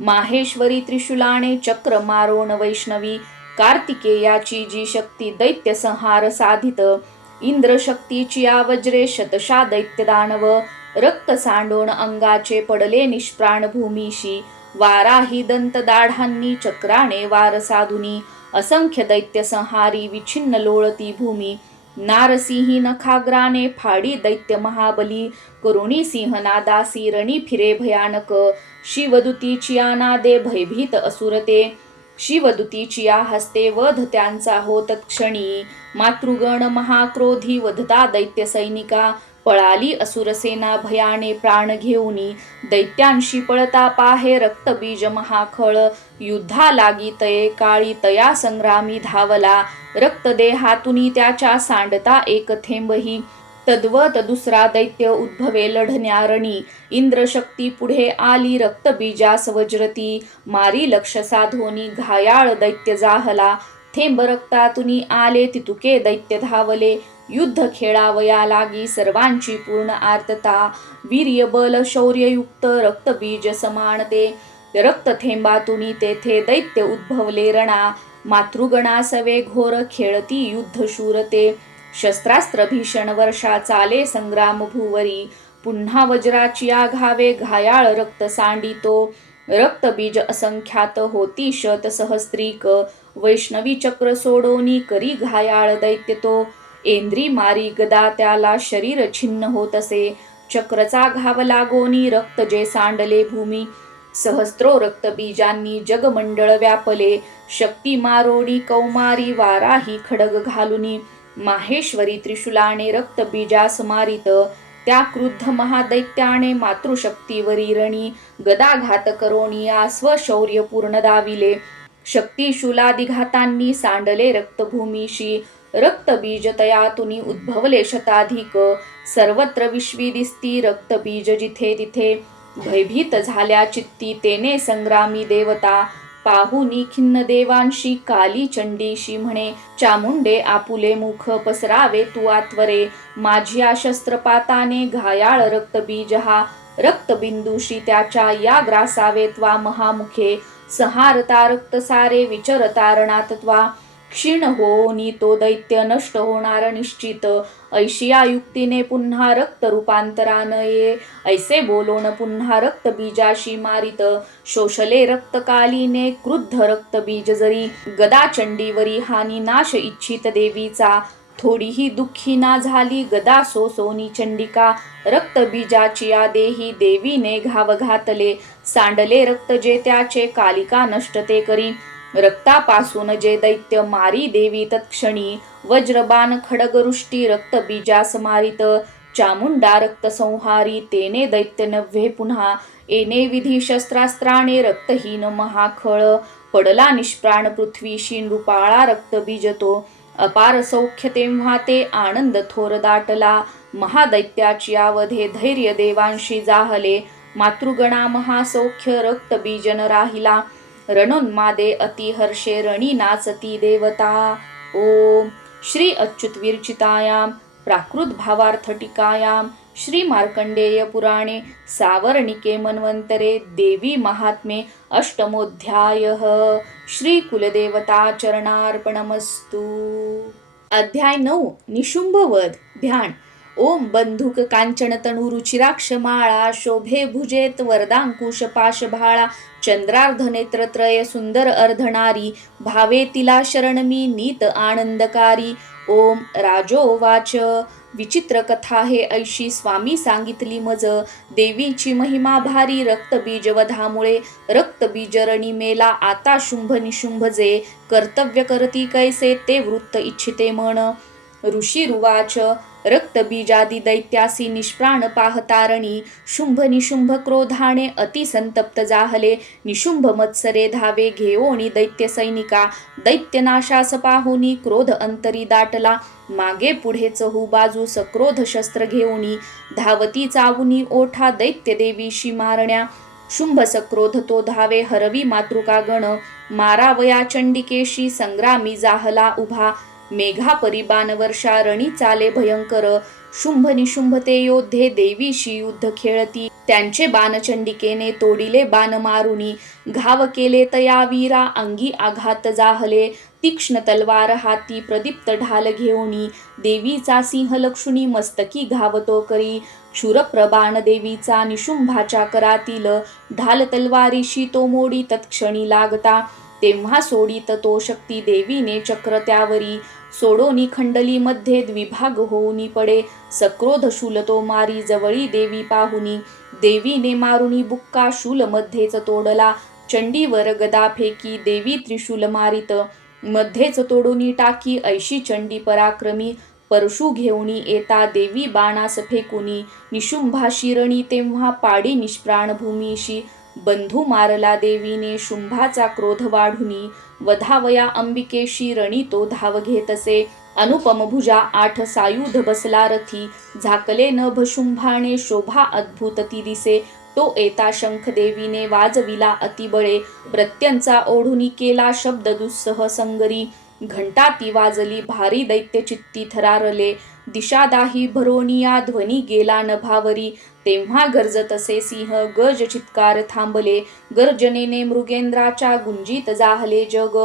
माहेश्वरी त्रिशूलाने चक्र मारोण वैष्णवी. कार्तिकेयाची जी शक्ती दैत्य संहार साधित. इंद्रशक्तीची वज्रे शतशा दैत्य दानव. रक्त सांडोण अंगाचे पडले निष्प्राण भूमीशी. वाराही दंत दाढांनी चक्राने वार साधुनी. असंख्य दैत्य संहारी विछिन्न लोळती भूमी. नारसिंही नखाग्राने फाडी दैत्य महाबली. करुणी सिंहनादासी रणी फिरे भयानक. शिवदूतीची नादे भयभीत असुरते. शिवदूतीची हस्ते वध त्यांचा होत क्षणी. मातृगण महाक्रोधी वधता दैत्य सैनिका. पळाली असुरसेना भयाने प्राण घेऊनी. दैत्यांशी पळता पाहे रक्तबीज महाखळ. युद्धा लागी तये काळी तया संग्रामी धावला. रक्त देहातुनी त्याच्या सांडता एक थेंबही. तद्वत दुसरा दैत्य उद्भवे लढण्या रणी. इंद्रशक्ती पुढे आली रक्तबीजास वज्रती. मारी लक्ष साधोनी घायाळ दैत्य जाहला. थेंब रक्तातुनी आले तितुके दैत्य धावले. युद्ध खेळावया लागी सर्वांची पूर्ण आर्तता. वीर्य बल शौर्ययुक्त रक्तबीज समानते. रक्तथेंबातुनी तेथे दैत्य उद्भवले रणा. मातृगणा सवे घोर खेळती युद्ध शूरते. शस्त्रास्त्र भीषण वर्षा चाले संग्राम भूवरी. पुन्हा वज्राची आघावे घायाळ रक्त सांडितो. रक्तबीज असंख्यात होती शत सहस्त्रिक. वैष्णवी चक्र सोडोनी करी घायाळ दैत्य तो. एंद्री मारी गदा त्याला शरीर छिन्न होतसे. चक्रचा घाव लागोनी रक्त जे सांडले भूमी. सहस्त्रो रक्तबीजांनी जगमंडळ व्यापले. शक्ती मारोडी कौमारी वाराही खडग घालुनी. माहेश्वरी त्रिशूलाने रक्तबीजास मारित. त्या क्रुद्ध महादैत्याने मातृशक्तीवरी रणी. गदाघात करोनिया स्वशौर्य पूर्ण दाविले. शक्ती शूलादिघातांनी सांडले रक्तभूमीशी. रक्तबीज तयातुनी उद्भवले शताधिक. सर्वत्र विश्वी दिसती रक्तबीज जिथे तिथे. भयभीत झाल्या चित्ती तेने संग्रामी देवता, पाहुनी खिन्न देवांशी काली चंडीशी म्हणे, चामुंडे आपुले मुख पसरावे तू आत्वरे, माझ्या शस्त्रपाताने घायाळ रक्तबीज हा, रक्तबिंदूशी त्याच्या या ग्रासावे त्वा महामुखे, संहारता रक्त सारे विचरता रणात त्वा, क्षीण होनी तो दैत्य नष्ट होणार निश्चित, ऐशिया युक्तीने पुन्हा रक्त रूपांतरान ये, ऐसे बोलोन पुन्हा रक्त बीजाशी मारित, शोषले रक्त कालीने क्रुद्ध रक्त बीज जरी, गदा चंडीवरी हानी नाश इच्छित देवीचा, थोडीही दुःखी ना झाली गदा सोनी चंडिका, रक्त बीजाची या देही देवीने घाव घातले, सांडले रक्त जे त्याचे कालिका नष्ट ते करी, रक्तापासून जे दैत्य मारी देवी तत्क्षणी, वज्रबाण खडगरुष्टी रक्त बीजास मारित, चामुंडा रक्त संहारी तेने दैत्य नव्हे पुन्हा, येणे विधी शस्त्रास्त्राने रक्तहीन महाखळ, पडला निष्प्राण पृथ्वीशी नृपाळा रक्त बीज तो, अपार सौख्य तेव्हा ते आनंद थोर दाटला, महादैत्याची आवधे धैर्य देवांशी जाहले, मातृगणा महासौख्य रक्त बीजन राहिला, रणोन्मादे अतिहर्षे रणी नाचती देवता. ओम श्री अच्युत विरचितायां प्राकृत भावार्थ टीकायां श्री मार्कंडेय पुराणे सावर्णिके मन्वंतरे देवी महात्मे अष्टमोऽध्यायः. श्री कुलदेवता चरणार्पणमस्तु. अध्याय 9 निशुंभवध. ध्यान. ओम बंधुक कांचन तनु रुचिराक्ष माळा, शोभे भुजेत वरदांकुश पाशभाळा, चंद्रार्ध नेत्रत्रय सुंदर अर्धनारी, भावे तिला शरण मी नीत आनंदकारी. ओम राजोवाच. विचित्र कथा हे ऐशी स्वामी सांगितली मज, देवीची महिमा भारी रक्तबीज वधामुळे, रक्तबीज रणी मेला आता शुंभ निशुंभ जे, कर्तव्य करती कैसे ते वृत्त इच्छिते मन. ऋषीरुवाच. रक्तबीजादी दैत्यासी निष्प्राण पाहतारणी, शुंभ निशुंभ क्रोधाने अतिसंतप्त जाहले, निशुंभ मत्सरे धावे घेओनी दैत्य सैनिका, दैत्यनाशास पाहुनी क्रोध अंतरी दाटला, मागे पुढे चहू बाजू सक्रोध शस्त्र घेऊनी, धावती चावुनी ओठा दैत्य देवीशी मारण्या, शुंभ सक्रोध तो धावे हरवी मातृका गण, मारावया चंडिकेशी संग्रामी जाहला उभा, मेघा परिबाण वर्षा रणी चाले भयंकर, शुंभ निशुंभ ते योद्धे देवीशी युद्ध खेळती, त्यांचे बाण चंडिकेने तोडिले बाण मारुनी, घाव केले तया वीरा अंगी आघात जाहले, तीक्ष्ण तलवार हाती प्रदीप्त ढाल घेऊनी, देवीचा सिंह लक्षुनी मस्तकी घाव तो करी, क्षुरप्रबाण देवीचा निशुंभाच्या करातील, ढाल तलवारीशी तो मोडी तत्क्षणी लागता, तेव्हा सोडीत तो शक्ती देवीने चक्र त्यावरी, सोडोनी खंडली मध्ये द्विभाग होऊनी पडे, सक्रोध शूल तो मारी जवळी देवी पाहुनी, देवीने मारुनी बुक्का शूल मध्येच तोडला, चंडीवर गदा फेकी देवी त्रिशूल मारित, मध्येच तोडूनी टाकी ऐशी चंडी पराक्रमी, परशु घेऊनी येता देवी बाणास फेकुनी, निशुंभाशी रणी तेव्हा पाडी निष्प्राण भूमीशी, बंधू मारला देवीने शुंभाचा क्रोध वाढुनी, वधावया अंबिकेशी रणी तो धाव घेतसे, अनुपम भुजा 8 सायुध बसला रथी, झाकले नभ शुंभाने शोभा अद्भुत ती दिसे, तो येता शंख देवीने वाजविला अतिबळे, प्रत्यंचा ओढुनी केला शब्द दुस्सह संगरी, घंटा ती वाजली भारी दैत्य चित्ती थरारले, दिशादाही भरोनिया ध्वनी गेला नभावरी, तेव्हा गरजतसे सिंह गज चित्कार थांबले, गर्जनेने मृगेंद्राच्या गुंजीत जाहले जग,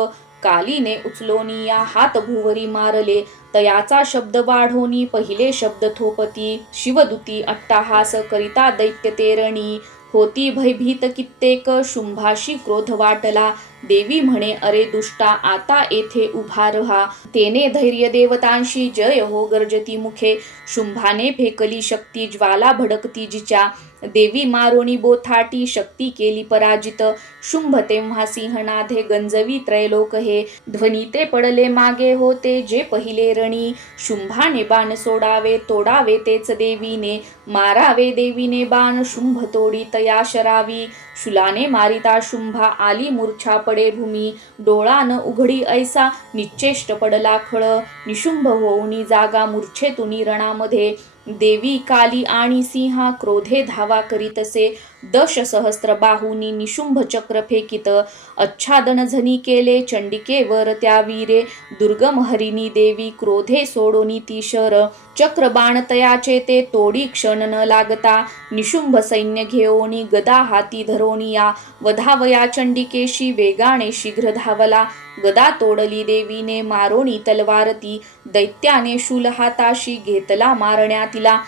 कालीने उचलोनिया हात भुवरी मारले, तयाचा शब्द वाढोनी पहिले शब्द थोपती, शिवदूती अट्टाहास करिता दैत्य तेरणी, होती भयभीत कित्येक शुंभाशी क्रोध वाटला, देवी म्हणे अरे दुष्टा आता येथे उभा रहा, तेने धैर्य देवतांशी जय हो गर्जती मुखे, शुंभाने फेकली शक्ती ज्वाला भडकती जिच्या, देवी मारोणी बोथाटी शक्ती केली पराजित, शुंभ तेव्हा सिंहनाथे गंजवी त्रैलोक हे, ध्वनी ते पडले मागे होते जे पहिले रणी, शुंभाने बाण सोडावे तोडावे तेच देवीने, मारावे देवीने बाण शुंभ तोडी तया शरावी, शुलाने मारिता शुंभा आली मूर्छा पडे भूमी, डोळा न उघडी ऐसा निश्चेष्ट पडला खळ, निशुंभ होऊनी जागा मूर्छेतुनी रणामध्ये, देवी काली आणि सिंहा क्रोधे धावा करीतसे. दशसहस्र बाहुनी निशुंभ चक्र फेकित. आच्छादन झनी केले चंडिकेवर त्या वीरे. दुर्गम हरिणी देवी क्रोधे सोडोनी ती शर. चक्र बाण तयाचे ते तोडी क्षण न लागता. निशुंभ सैन्य घेऊनी गदा हाती धरोनी या. वधावया चंडिकेशी वेगाने शीघ्र धावला. गदा तोडली देवीने मारोणी तलवार ती. दैत्याने शूल हाताशी घेतला मारण्या तिला.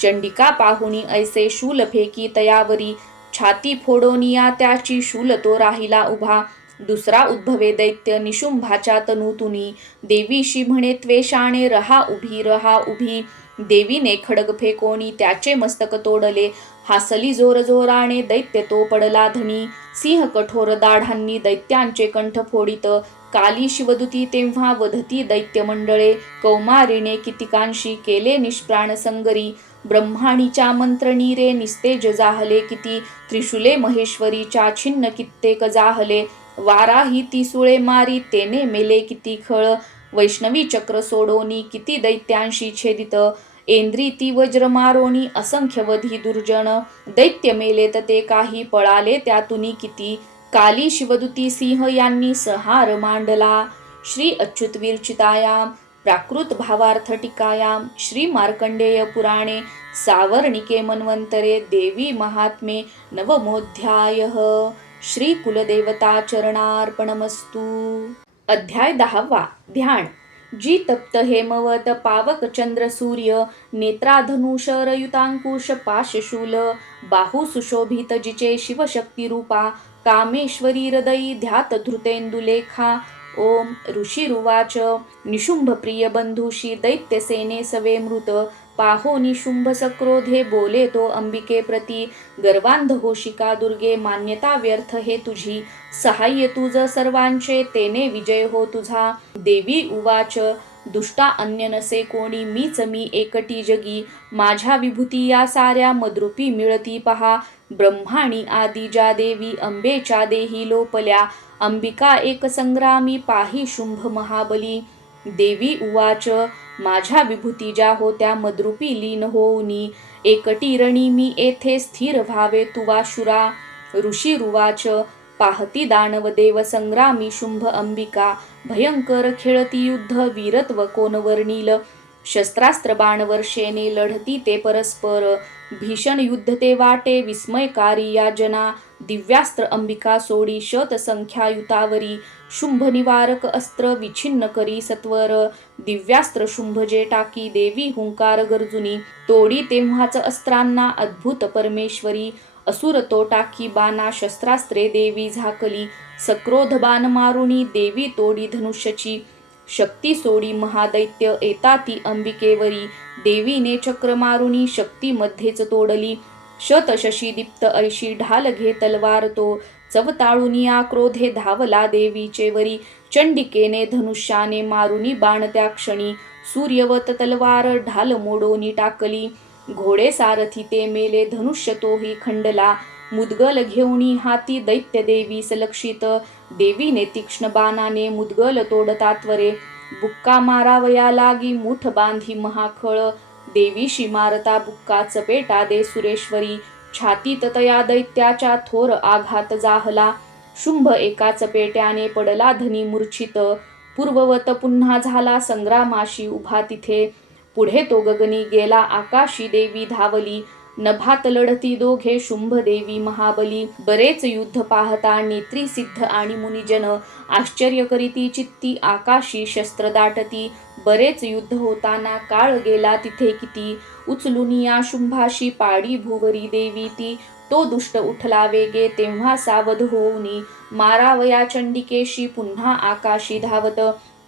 चंडिका पाहुणी ऐसे शूल फेकी तयावरी. छाती फोडोनिया त्याची शूल तो राहिला उभा. दुसरा उद्भवे दैत्य निशुंभाच्या तनूतुनी. देवीशी म्हणे त्वेषाने रहा उभी. देवीने खडग फेकोनी त्याचे मस्तक तोडले. हासली जोर जोराने दैत्य तो पडला धनी. सिंह कठोर दाढांनी दैत्यांचे कंठ फोडित. काली शिवदूती तेव्हा वधती दैत्य मंडळे. कौमारीने कितिकांशी केले निष्प्राण संगरी. ब्रह्माणीच्या मंत्रणी रे निस्तेज जाहले किती. त्रिशूले महेश्वरीच्या छिन्न कित्येक जाहले. वाराही ती सुळे मारी तेने मेले किती खळ. वैष्णवी चक्र सोडोनी किती दैत्यांशी छेदित. ऐंद्री ती वज्र मारोनी असंख्य वधी दुर्जन. दैत्य मेलेत ते काही पळाले त्यातुनी किती. काली शिवदूती सिंह यांनी संहार मांडला. श्री अच्युत विरचितायाम प्राकृत भावार्थ टीकायाम श्री मार्कंडेय पुराणे सावर्णिके मन्वंतरे देवी महात्मे नवमोऽध्यायः. श्री कुलदेवता चरणार्पणमस्तु. अध्याय 10. ध्यान. जी तप्त हेमवत पावक चंद्र सूर्य. नेत्राधनुशरयुतांकुश पाशशूल. बाहू सुशोभित जिचे शिवशक्ती रूपा. कामेश्वरी हृदयी ध्यात धृतेंदुलेखा. ओम. ऋषिरुवाच. निशुंभ प्रिय बंधुषी दैत्यसेने सवे मृत. पाहो निशुंभ सक्रोधे बोले तो अंबिके प्रती. गर्वांध होशिका दुर्गे मान्यता व्यर्थ हे तुझी. सहाय्य तुझ सर्वांचे तेने विजय हो तुझा. देवी उवाच. दुष्टा अन्य नसे कोणी मी एकटी जगी. माझ्या विभूती या साऱ्या मद्रूपी मिळती पहा. ब्रह्माणी आदी ज्या देवी अंबेच्या देही लोपल्या. अंबिका एक संग्रामी पाही शुंभ महाबली. देवी उवाच. माझ्या विभूती ज्या होत्या मद्रूपी लीन होऊनी. एकटी रणी मी येथे स्थिर व्हावे तुवा शुरा. ऋषिरुवाच. पाहती दानव देव संग्रामी शुंभ अंबिका. भयंकर खेळती युद्ध वीरत्व कोण वर्णील. शस्त्रास्त्र बाणवर्षेने लढती ते परस्पर. भीषण युद्ध ते वाटे विस्मयकारी या जना. दिव्यास्त्र अंबिका सोडी शतसंख्यायुतावरी. शुंभ निवारक अस्त्र विछिन्न करी सत्वर. दिव्यास्त्र शुंभ जे टाकी देवी हुंकार गर्जुनी. तोडी तेव्हाच अस्त्रांना अद्भुत परमेश्वरी. असुर तो टाकी बाणा शस्त्रास्त्रे देवी झाकली. सक्रोध बाण मारुणी देवी तोडी धनुष्यची. शक्ती सोडी महादैत्य येताती अंबिकेवरी. देवीने चक्र मारुणी शक्ती मध्येच तोडली. शतशशी दीप्त ऐशी ढाल घे तलवार तो. चवताळून क्रोधे धावला देवीचे वरी. चंडिकेने धनुष्याने मारुनी बाण त्या क्षणी. सूर्यवत तलवार ढाल मोडोनी टाकली. घोडे सारथी ते मेले धनुष्य तोही खंडला. मुदगल घेऊनी हाती दैत्य देवी सलक्षित. देवीने तीक्ष्ण बाणाने मुदगल तोडता त्वरे. बुक्का मारावया लागी मुठ बांधी महाखळ. देवीशी मारता बुक्का चपेटा दे सुरेश्वरी. छातीत तया दैत्याच्या थोर आघात जाहला. शुंभ एका चपेट्याने पडला धनी मूर्छित. पूर्ववत पुन्हा झाला संग्रामाशी उभा तिथे. पुढे तो गगनी गेला आकाशी देवी धावली. नभात लढती दोघे शुंभ देवी महाबली. बरेच युद्ध पाहता नेत्री सिद्ध आणि मुनिजन. आश्चर्य करीती चित्ती आकाशी शस्त्र दाटती. बरेच युद्ध होताना काळ गेला तिथे किती. उचलून या शुंभाशी पाडी भुवरी देवी ती. तो दुष्ट उठला वेगे तेव्हा सावध होऊनी. मारावया चंडिकेशी पुन्हा आकाशी धावत.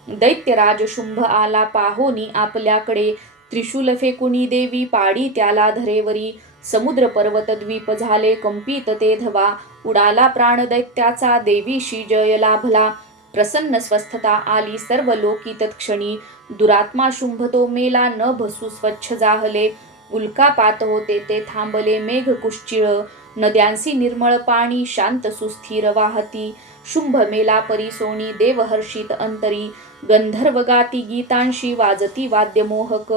दैत्यराज शुंभ आला पाहोनी आपल्याकडे. त्रिशूल फेकुनी देवी पाडी त्याला धरेवरी. समुद्र पर्वत द्वीप झाले कंपित ते धवा. उडाला प्राण दैत्याचा देवीशी जय लाभला. प्रसन्न स्वस्थता आली सर्व लोकी तत्क्षणी. दुरात्मा शुंभ तो मेला न भसू स्वच्छ जाहले. उल्कापात होते ते थांबले मेघ कुश्चिळ. नद्यांसी निर्मळ पाणी शांत सुस्थिर वाहती. शुंभ मेला परिसोनी देवहर्षित अंतरी गंधर्व गाती गीतांशी वाजती वाद्यमोहक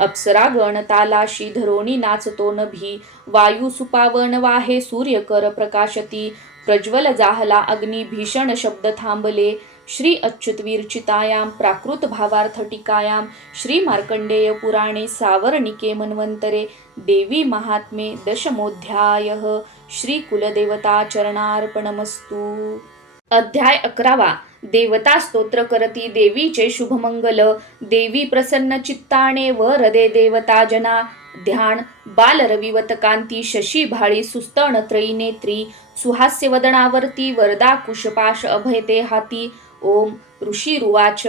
अप्सरा गण तालाशी धरोणी नाचतो नभी वायू सुपावन वाहे सूर्य कर प्रकाशती प्रज्वल जाहला अग्नी भीषण शब्द थांबले श्री अच्युत विरचितायां प्राकृत भावार्थ टीकायां श्री मार्कंडेय पुराणे सावर्णिके मन्वंतरे देवी महात्मे दशमोध्यायः श्री कुलदेवता चरणार्पणमस्तु। अध्याय 11 देवता स्तोत्र करती देवीचे शुभमंगल देवी प्रसन्न चित्ताने वरदे देवता जना ध्यान बाल रविवत कांती शशी भाळी सुस्तण त्रयी नेत्री सुहास्य वदनावरती वरदा कुशपाश अभयते हाती ओम ऋषिरुवाच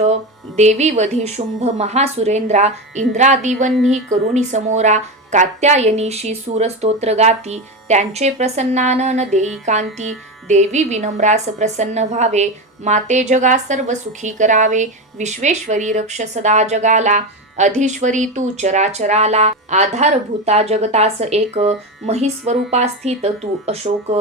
देवी वधी शुंभ महासुरेंद्रा इंद्रादिवन्ही करुणी समोरा कात्यायनीशी सूरस्तोत्र गाती त्यांचे प्रसन्नानन देई कांती देवी विनम्रास प्रसन्न व्हावे माते जगा सर्व सुखी करावे विश्वेश्वरी रक्ष सदा जगाला अधीश्वरी तू चराचराला आधारभूता जगतास एक महिस्वरूपा स्थित तू अशोक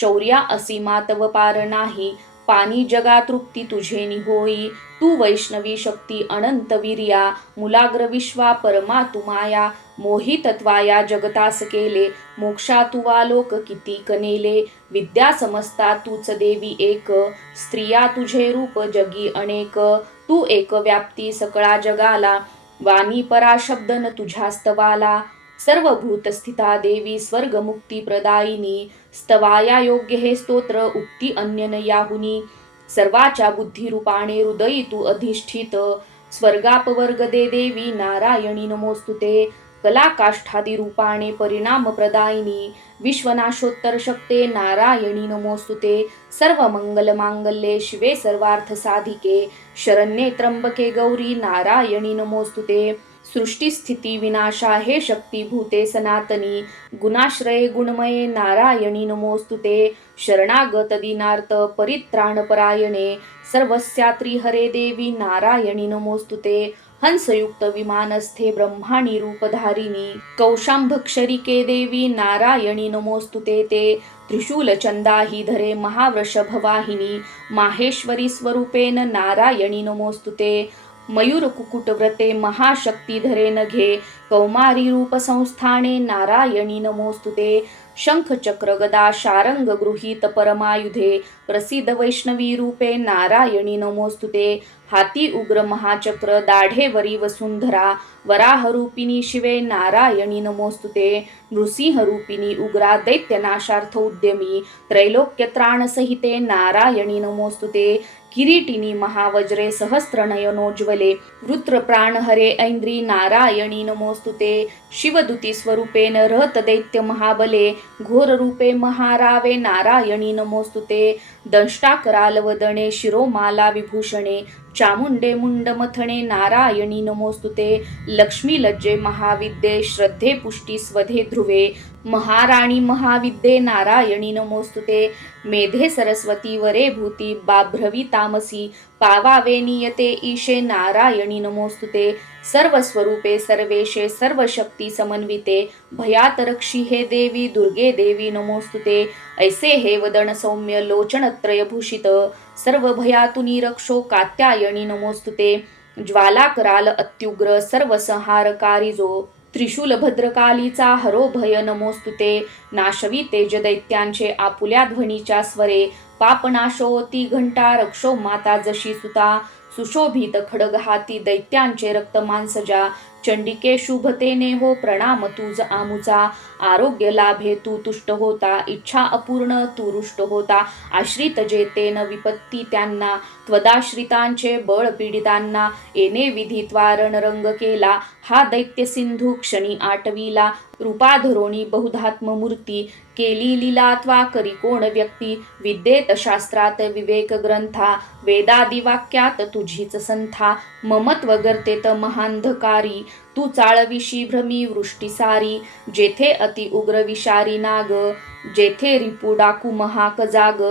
शौर्या असीमा तव पार नाही पाणी जगा तृप्ती तुझे होई तू वैष्णवी शक्ती अनंत वीर्या मुलाग्र विश्वा परमा तू माया मोहितत्वाया जगतास केले मोक्षा तुवा लोक किती कनेले विद्या समजता तूच देवी एक स्त्रिया तुझे रूप जगी अनेक तू एक व्याप्ती सकळा जगाला वाणी परा शब्द न तुझ्या स्तवाला सर्व भूत स्थिता देवी स्वर्ग मुक्ती प्रदायिनी स्तवाया योग्य हे स्तोत्र उक्ती अन्य न याहुनी सर्वाच्या बुद्धी रूपाने हृदयी तू अधिष्ठित स्वर्गापवर्ग दे देवी नारायणी नमोस्तुते कलाकाष्ठादी रूपाने परिणाम प्रदायिनी विश्वनाशोत्तर शक्ते नारायणी नमोस्तुते सर्व मंगल मांगल्ये शिवे सर्वार्थ साधिके शरण्ये त्र्यंबके गौरी नारायणी नमोस्तुते सृष्टी स्थिती विनाशा हे शक्ती भूते सनातनी गुणाश्रये गुणमये नारायणी नमोस्तुते शरणागत दीनार्थ परित्राणपरायणे सर्वस्यात्री हरे देवी नारायणी नमोस्तुते हंसयुक्त विमानस्थे ब्रह्माणी रूपधारिणी कौशांभक्षरिके देवी नारायणी नमोस्तुते ते त्रिशूल चंदाही धरे महावृषभवाहिनी माहेश्वरी स्वरूपेन नारायणी नमोस्तुते मयूर कुकुट व्रते महाशक्ती धरे नघे कौमारी रूप संस्थाने नारायणी नमोस्तुते शंख चक्र गदा शारंग गृहीत परमायुधे प्रसिद्ध वैष्णवी रूपे नारायणी नमोस्तुते हाती उग्र महाचक्र दाढेवरी वसुंधरा वराहरूपिणी शिवे नारायणी नमोस्तुते नृसिंहरूपिणी उग्रा दैत्यनाशार्थ उद्यमी त्रैलोक्य त्राणसहिते नारायणी नमोस्तुते किरीटिनी महावज्रे सहस्रनयनोज्वले वृत्र प्राणहरे ऐन्द्री नारायणी नमोस्तुते शिवदूती स्वरूपेन रहत दैत्य महाबले घोर रूपे महारावे नारायणी नमोस्तुते दंष्टाकरालवदने शिरोमाला विभूषणे चामुंडे मुंड मथणे नारायणी नमोस्तुते लक्ष्मी लज्जे महाविद्ये श्रद्धे पुष्टी स्वधे ध्रुवे महाराणी महाविद्ये नारायणी नमोस्तुते मेधे सरस्वती वरे भूती बाभ्रवी तामसी पावावे नियते ईशे नारायणी नमोस्तुते सर्व स्वरूपे सर्वेशे सर्व शक्ती समन्विते भयात रक्षी हे देवी दुर्गे देवी नमोस्तुते ऐसे हे वदन सौम्य लोचनत्रय भूषित सर्व भयातुनी रक्षो कात्यायणी नमोस्तुते ज्वालाकराल अत्युग्र सर्व संहारकारी जो त्रिशूल भद्रकालीचा हरो भय नमोस्तुते नाशवी तेज दैत्यांचे आपुल्या ध्वनीच्या स्वरे पापनाशोती घंटा रक्षो माता जशी सुता सुशोभित खडग हाती दैत्यांचे रक्त मांसजा चंडिके शुभतेने हो प्रणाम तुझ आमुचा आरोग्य लाभे तू तुष्ट होता इच्छा अपूर्ण तू रुष्ट होता आश्रित जेतेन विपत्ती त्यांना त्वदाश्रितांचे बळ पीडितांना येणे विधित्वा रणरंग केला हा दैत्य सिंधू क्षणी आटविला रूपाधरोणी बहुधात्म मूर्ती केली लीलात्वा करी कोण व्यक्ती विद्येत शास्त्रात विवेक ग्रंथा वेदादी वाक्यात तुझीच संथा ममत्व गर्तेत महांधकारी तू चाळविशी भ्रमी वृष्टी सारी जेथे अति उग्र विषारी नाग जेथे रिपू डाकू महाक जाग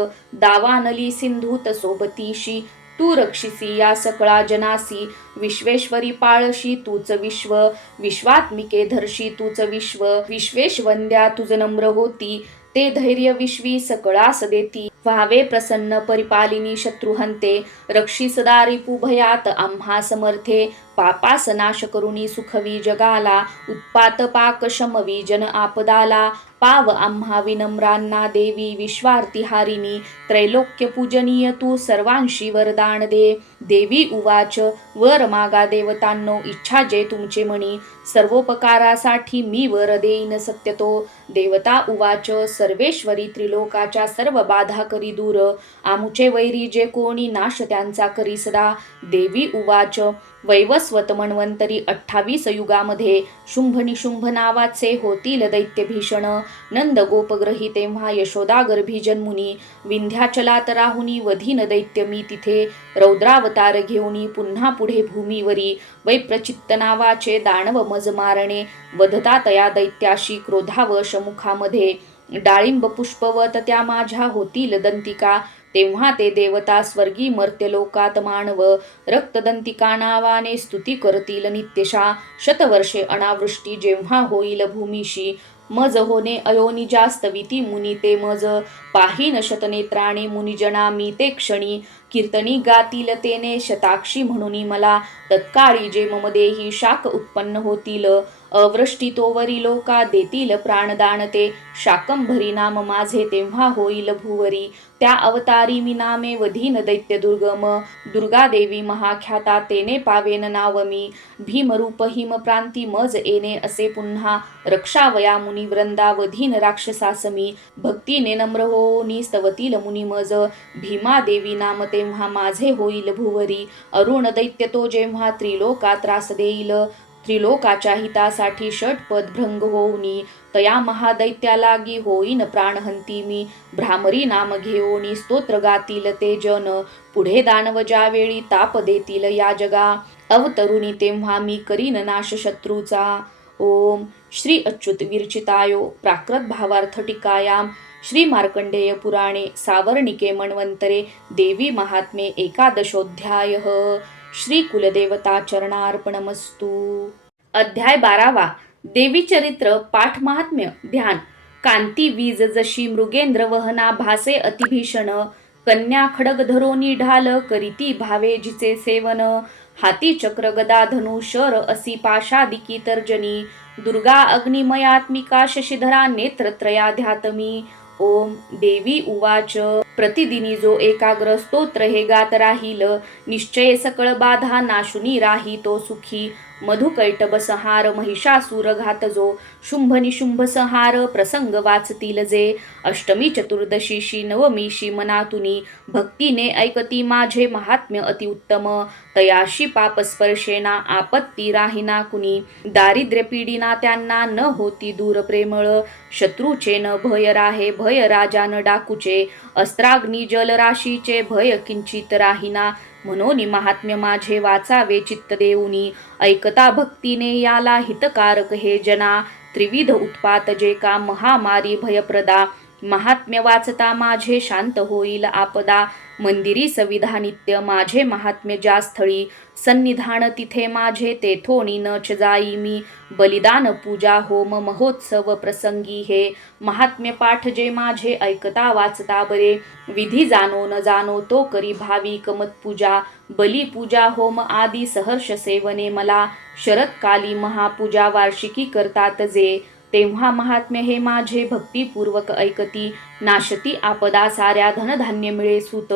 दावानली सिंधूत सोबतीशी तू रक्षिसी या सकळा जनासी विश्वेश्वरी पाळशी तूच विश्व विश्वात्मिके धर्षी तूच विश्व विश्वेशवंद्या तुझ नम्र होती ते धैर्य विश्वी सकळास देती व्हावे प्रसन्न परिपालिनी शत्रुहंते, रक्षी सदा रिपुभयात आम्हा समर्थे, पापास नाश करुणी सुखवी जगाला, उत्पात पाक शमवी जन आपदाला, पाव आम्हा विनम्रांना देवी विश्वार्ती हारिणी, त्रैलोक्य पूजनीय तू सर्वांशी वरदान दे. देवी उवाच, वर मागा देवतांनो, इच्छा जे तुमचे मणी, सर्वोपकारासाठी मी वर देईन सत्यतो. देवता उवाच, सर्वेश्वरी त्रिलोकाच्या सर्व बाधा करी दूर, आमुचे वैरी जे कोणी नाश त्यांचा करी सदा. देवी उवाच, वैवस्वत मन्वंतरी 28 युगामध्ये शुंभ निशुंभ नावाचे होतील दैत्य भीषण. नंद गोपग्रही तेव्हा यशोदा गर्भी जन्मुनी, विंध्याचलात राहुनी वधीन दैत्य मी तिथे. रौद्रावतार घेऊनी पुन्हा पुढे भूमीवरी, वैप्रचित्त नावाचे दानव मज मारणे. वधता तया दैत्याशी क्रोधावश मुखामध्ये, डाळिंब पुष्पवत त्या माझ्या होतील दंतिका. तेव्हा ते देवता स्वर्गी मर्त्यलोकात मानव, रक्तदंतिका नावाने स्तुती करतील नित्यशा. शतवर्षे अनावृष्टी जेव्हा होईल भूमीशी, मज होणे अयोनी जास्त विती मुनी ते मज. पाहीन शतनेत्राणे मुनिजना मी ते क्षणी, कीर्तनी गातील तेने शताक्षी म्हणून मला. तत्काळी जे मम देही शाक उत्पन्न होतील, अवृष्टी तोवरी लोका देतील प्राणदान ते. शाकंभरी नाम माझे तेव्हा होईल भूवरी, त्या अवतारी मी नामे वधीन दैत्य दुर्गम. दुर्गा देवी महाख्याता तेने पावेन नाव मी, भीमरूप हिम प्रांती मज येणे असे पुन्हा. रक्षावया मुनी वृंदा वधीन राक्षसासमी, भक्तीने नम्र होनी स्तवतील मुनी मज. भीमा देवी नाम तेव्हा माझे होईल भूवरी, अरुण दैत्य तो जेव्हा त्रिलोका त्रास देईल. त्रिलोकाच्या हितासाठी षटपद भृंग होऊनी, तया महादैत्या लागी होईन प्राणहंती मी. भ्रामरी नाम घेऊनी स्तोत्र गातील ते जन, पुढे दानव ज्यावेळी ताप देतील या जगा. अवतरुणी तेव्हा मी करीन नाश शत्रूचा. ओम श्री अच्युत विरचितायो प्राकृत भावार्थ टीकायाम श्री मार्कंडेय पुराणे सावर्णिके मन्वंतरे देवी महात्म्ये एकादशोऽध्यायः. श्री कुलदेवता चरणार्पणमस्तु. अध्याय 12वा. देवी चरित्र पाठ महात्म्य ध्यान. कांती वीज जशी मृगेंद्र वहना भासे अतिभीषण, कन्या खडग धरोनी ढाल करीती भावे जिचे सेवन. हाती चक्र गदा धनु शर असी पाशादिकी तर्जनी, दुर्गा अग्निमयात्मिका शशिधरा नेत्रत्रयाध्यात्मी. ओम देवी उवाच, प्रतिदिनी जो एकाग्र स्तोत्र हे गात राहील, निश्चय सकळ बाधा नाशुनी राही तो सुखी. मधुकैटभ संहार महिषासूर घात जो, शुंभ निशुंभ संहार प्रसंग वाचतील जे. अष्टमी चतुर्दशीशी नवमीशी मनातुनी, भक्तीने ऐकती माझे महात्म्य अतिउत्तम. तयाशी पापस्पर्शेना आपत्ती राहिना कुणी, दारिद्र्य पीडिना त्यांना न होती दूर प्रेमळ. शत्रूचे न भय राहे भय राजान डाकूचे, अस्त्राग्नी जलराशीचे भय किंचित राहिना. म्हणून महात्म्य माझे वाचावे चित्त देऊनी, ऐकता भक्तीने याला हितकारक हे जना. त्रिविध उत्पात जे का महामारी भयप्रदा, महात्म्य वाचता माझे शांत होईल आपदा. मंदिरी सविधा नित्य माझे महात्म्य ज्या स्थळी, सन्निधान तिथे माझे तेथोणी नच जाई मी. बलिदान पूजा होम महोत्सव प्रसंगी हे, महात्म्य पाठ जे माझे ऐकता वाचता बरे. विधी जाणो न जाणो तो करी भाविक मतपूजा, बली पूजा होम आदी सहर्ष सेवने मला. शरदकाली महापूजा वार्षिकी करतात जे, तेव्हा महात्म्य हे माझे भक्तिपूर्वक ऐकती. नाशती आपदा साऱ्या धनधान्य मिळे सूत,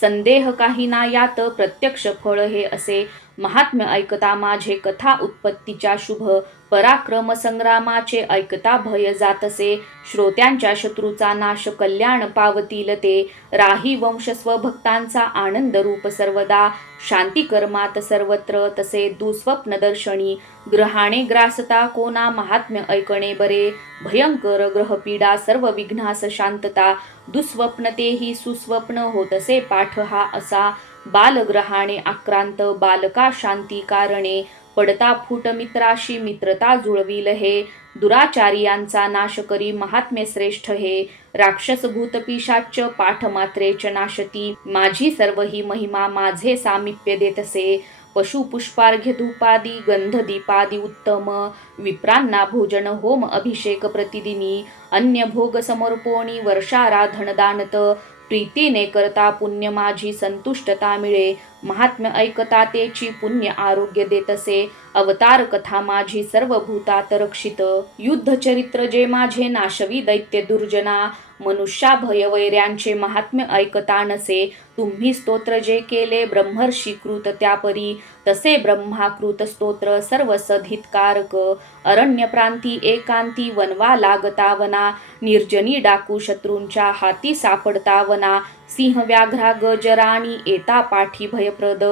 संदेह काही ना यात प्रत्यक्ष फळ हे असे. महात्म्य ऐकता माझे कथा उत्पत्तीच्या शुभ, पराक्रम संग्रामाचे ऐकता भय जातसे. श्रोत्यांच्या शत्रूचा नाश कल्याण पावतील ते, राही वंश स्वभक्तांचा आनंद रूप सर्वदा. शांती कर्मात सर्वत्र तसे दुस्वप्न दर्शनी, ग्रहाणे ग्रासता कोणा महात्म्य ऐकणे बरे. भयंकर ग्रहपीडा सर्व विघ्नास शांतता, दुस्वप्न तेही सुस्वप्न होतसे पाठ हा असा. बालग्रहाणे आक्रांत बालका शांती कारणे, पडता फूट मित्राशी मित्रता जुळविल हे. दुराचारियांचा नाश करी महात्म्य श्रेष्ठ हे, राक्षस भूत पिशाच पाठ मात्रेच नाशती. माझी सर्व ही महिमा माझे सामिप्य देतसे, पशु पुष्पार्घ्य धूपादी गंध दीपादी उत्तम. विप्रांना भोजन होम अभिषेक प्रतिदिनी, अन्य भोग समर्पोणी वर्षाराधन दानत. प्रीतीने करता पुण्य माझी संतुष्टता मिळे. महात्म्य ऐकता तेची पुण्य आरोग्य देतसे. अवतार कथा माझी सर्व भूतात रक्षित. युद्ध चरित्र जे माझे नाशवी दैत्य दुर्जना. मनुष्या भय वैऱ्यांचे महात्म्य ऐकता नसे. तुम्ही स्तोत्र जे केले ब्रह्मर्षी कृत त्यापरी. तसे ब्रह्माकृत स्तोत्र सर्व सधितकारक. अरण्य प्रांती एकांती वनवा लागता वना. निर्जनी डाकू शत्रूंच्या हाती सापडता वना. सिंह व्याघ्रा गजराणी येता पाठी भयप्रद.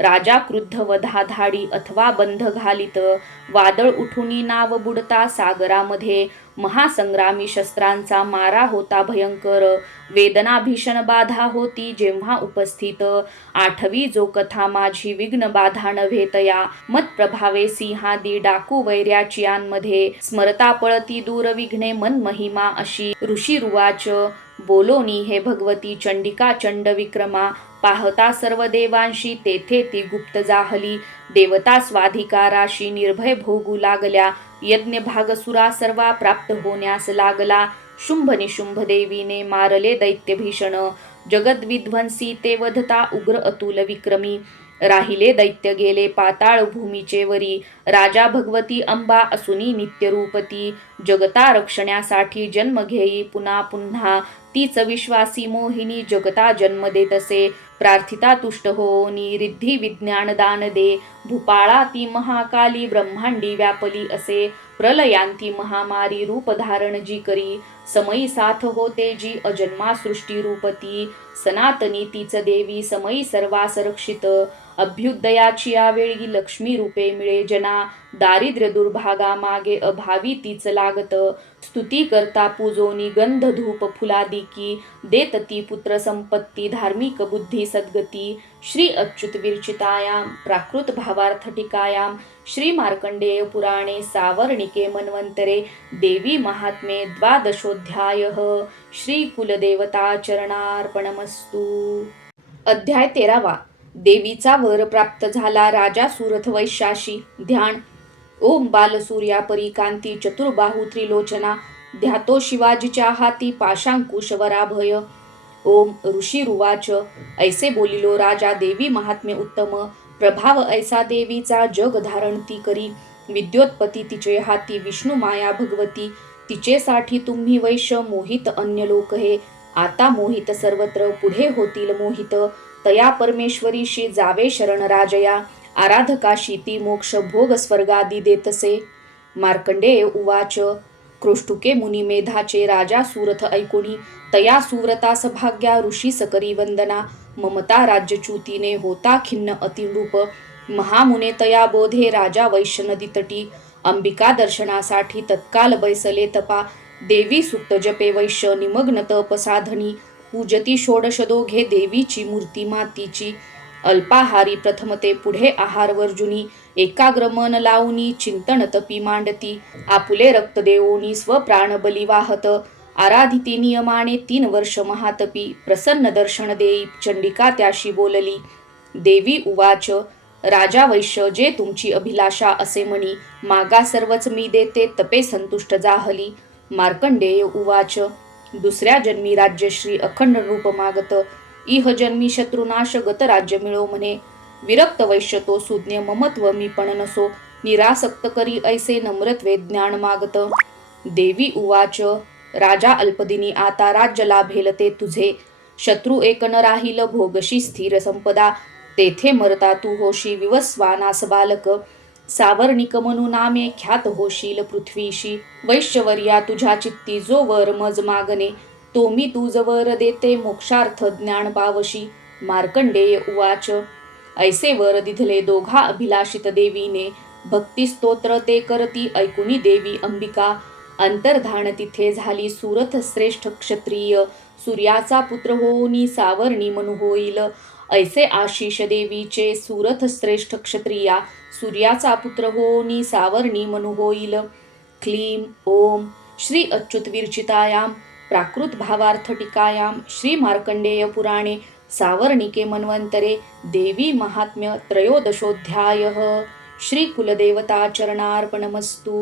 राजा क्रुद्ध वधा धाडी अथवा बंध घालित. वादळ उठुनी नाव बुडता सागरामध्ये. महासंग्रामी शस्त्रांचा मारा होता भयंकर. वेदना भीषण बाधा होती जेव्हा उपस्थित. आठवी जो कथा माझी विघ्न बाधा नव्हे तया. मत प्रभावे सिंहादी डाकू वैर्याचियांमध्ये. स्मरता पळती दूर विघ्ने मन महिमा अशी. ऋषी रुवाच बोलोनी हे भगवती चंडिका चंड विक्रमा. पाहता सर्व देवांशी तेथे ती गुप्त जाहली. देवता स्वाधिकाराशी निर्भय भोगू लागल्या. यज्ञ भागसुरा सर्वा प्राप्त होण्यास लागला. शुंभ निशुंभ देवीने मारले दैत्य भीषण. जगद्विध्वंसी ते वधता उग्र अतुल विक्रमी. राहिले दैत्य गेले पाताळ भूमीचे वरी. राजा भगवती अंबा असुनी नित्यरूपती. जगता रक्षण्यासाठी जन्म घेई पुन्हा पुन्हा. तीच विश्वासी मोहिनी जगता जन्म देतसे. प्रार्थिता तुष्ट होनी रिद्धी विज्ञान दान दे. भूपाळा ती महाकाली ब्रह्मांडी व्यापली असे. प्रलयांती महामारी रूप धारण जी करी. समयी साथ होते जी अजन्मा सृष्टी रूपती. सनातनी तीच देवी समयी सर्वास रक्षित. अभ्युदयाची यावेळी लक्ष्मी रूपे मिळे जना. दारिद्र्य दुर्भागा मागे अभावी तीच लागत. स्तुती करता पूजोनी गंध धूप फुलादिकी. देत ती पुत्र संपत्ती धार्मिक बुद्धी सद्गती. श्री अच्युत विरचितायां प्राकृत भावार्थ टीकायां. श्री मार्कंडेय पुराणे सावर्णिके मन्वंतरे. देवी महात्म्ये द्वादशोऽध्यायः. श्री कुलदेवता चरणार्पणमस्तु. अध्याय 13. देवीचा वर प्राप्त झाला राजा सुरथ वैश्याशी. ध्यान. ओम बालसूर्या परी कांती चतुर्बाहू त्रिलोचना. ध्यातो शिवाजीच्या हाती पाशांकुश वराभय. ओम ऋषी रुवाच ऐसे बोलिलो राजा देवी महात्म्य उत्तम. प्रभाव ऐसा देवीचा जग धारण ती करी. विद्योत्पत्ती तिचे हाती विष्णू माया भगवती. तिचेसाठी तुम्ही वैश्य मोहित अन्य लोक हे. आता मोहित सर्वत्र पुढे होतील मोहित. तया परमेश्वरीशी जावे शरण राजया. आराधकाशी ती मोक्ष भोग स्वर्गादी देतसे. मार्कंडेय उवाच क्रोष्टुके मुनी मेधाचे राजा सुरथ ऐकुणी. तया सुव्रता सभाग्या ऋषी सकरी वंदना. ममता राज्यच्युतीने होता खिन्न अतिरूप. महामुने तया बोधे राजा वैश्य नदी तटी. अंबिका दर्शनासाठी तत्काल बैसले तपा. देवी सुक्त जपे वैश्य निमग्न तप साधनी. पूजती षोडश दोघे देवीची मूर्ती मातीची. अल्पाहारी प्रथम ते पुढे आहार वर्जुनी. एकाग्र मन लावूनी चिंतन तपी मांडती. आपुले रक्त देवोनी स्वप्राण बली वाहत. आराधिती नियमाने 3 वर्ष महातपी. प्रसन्न दर्शन देई चंडिका त्याशी बोलली. देवी उवाच राजा वैश्य जे तुमची अभिलाषा असे म्हणी. मागा सर्वच मी देते तपे संतुष्ट जाहली. मार्कंडेय उवाच दुसऱ्या जन्मी राज्यश्री अखंड रूप मागत. इह जन्मी शत्रुनाश गत राज्य मिळो म्हणे. विरक्त वैश्य तो सुज्ञ ममत्व मी पण नसो. निरासक्त करी ऐसे नम्रत्वे ज्ञान मागत. देवी उवाच राजा अल्पदिनी आता राज्य लाभेल ते तुझे. शत्रू एक न राहील भोगशी स्थिर संपदा. तेथे मरता तू होशी विवस्वानास बालक. सावर्णिक म्हणू नामे ख्यात होशील पृथ्वीशी. वैश्यवर्या तुझ्या चित्ती जो वर मज मागणे. तो मी तुझ वर देते मोक्षार्थ ज्ञान पावशी. मार्कंडेय उवाच ऐसे वर दिधले दोघा अभिलाषित देवीने. भक्ती स्तोत्र ते करती ऐकुनी देवी अंबिका. अंतर्धान तिथे झाली सुरथ श्रेष्ठ क्षत्रिय. सूर्याचा पुत्र होऊनी सावर्णी मनु होईल. ऐसे आशिष देवीचे सुरथ श्रेष्ठ क्षत्रिया. सूर्याचा पुत्र होऊनी सावर्णी मनु होईल. क्लीं ओम श्री अच्युत विरचितायां प्राकृत भावार्थ टीकायां. श्री मार्कंडेय पुराणे सावर्णिके मन्वंतरे. देवी महात्म्य त्रयोदशोऽध्यायः. श्री कुलदेवता चरणार्पणमस्तु.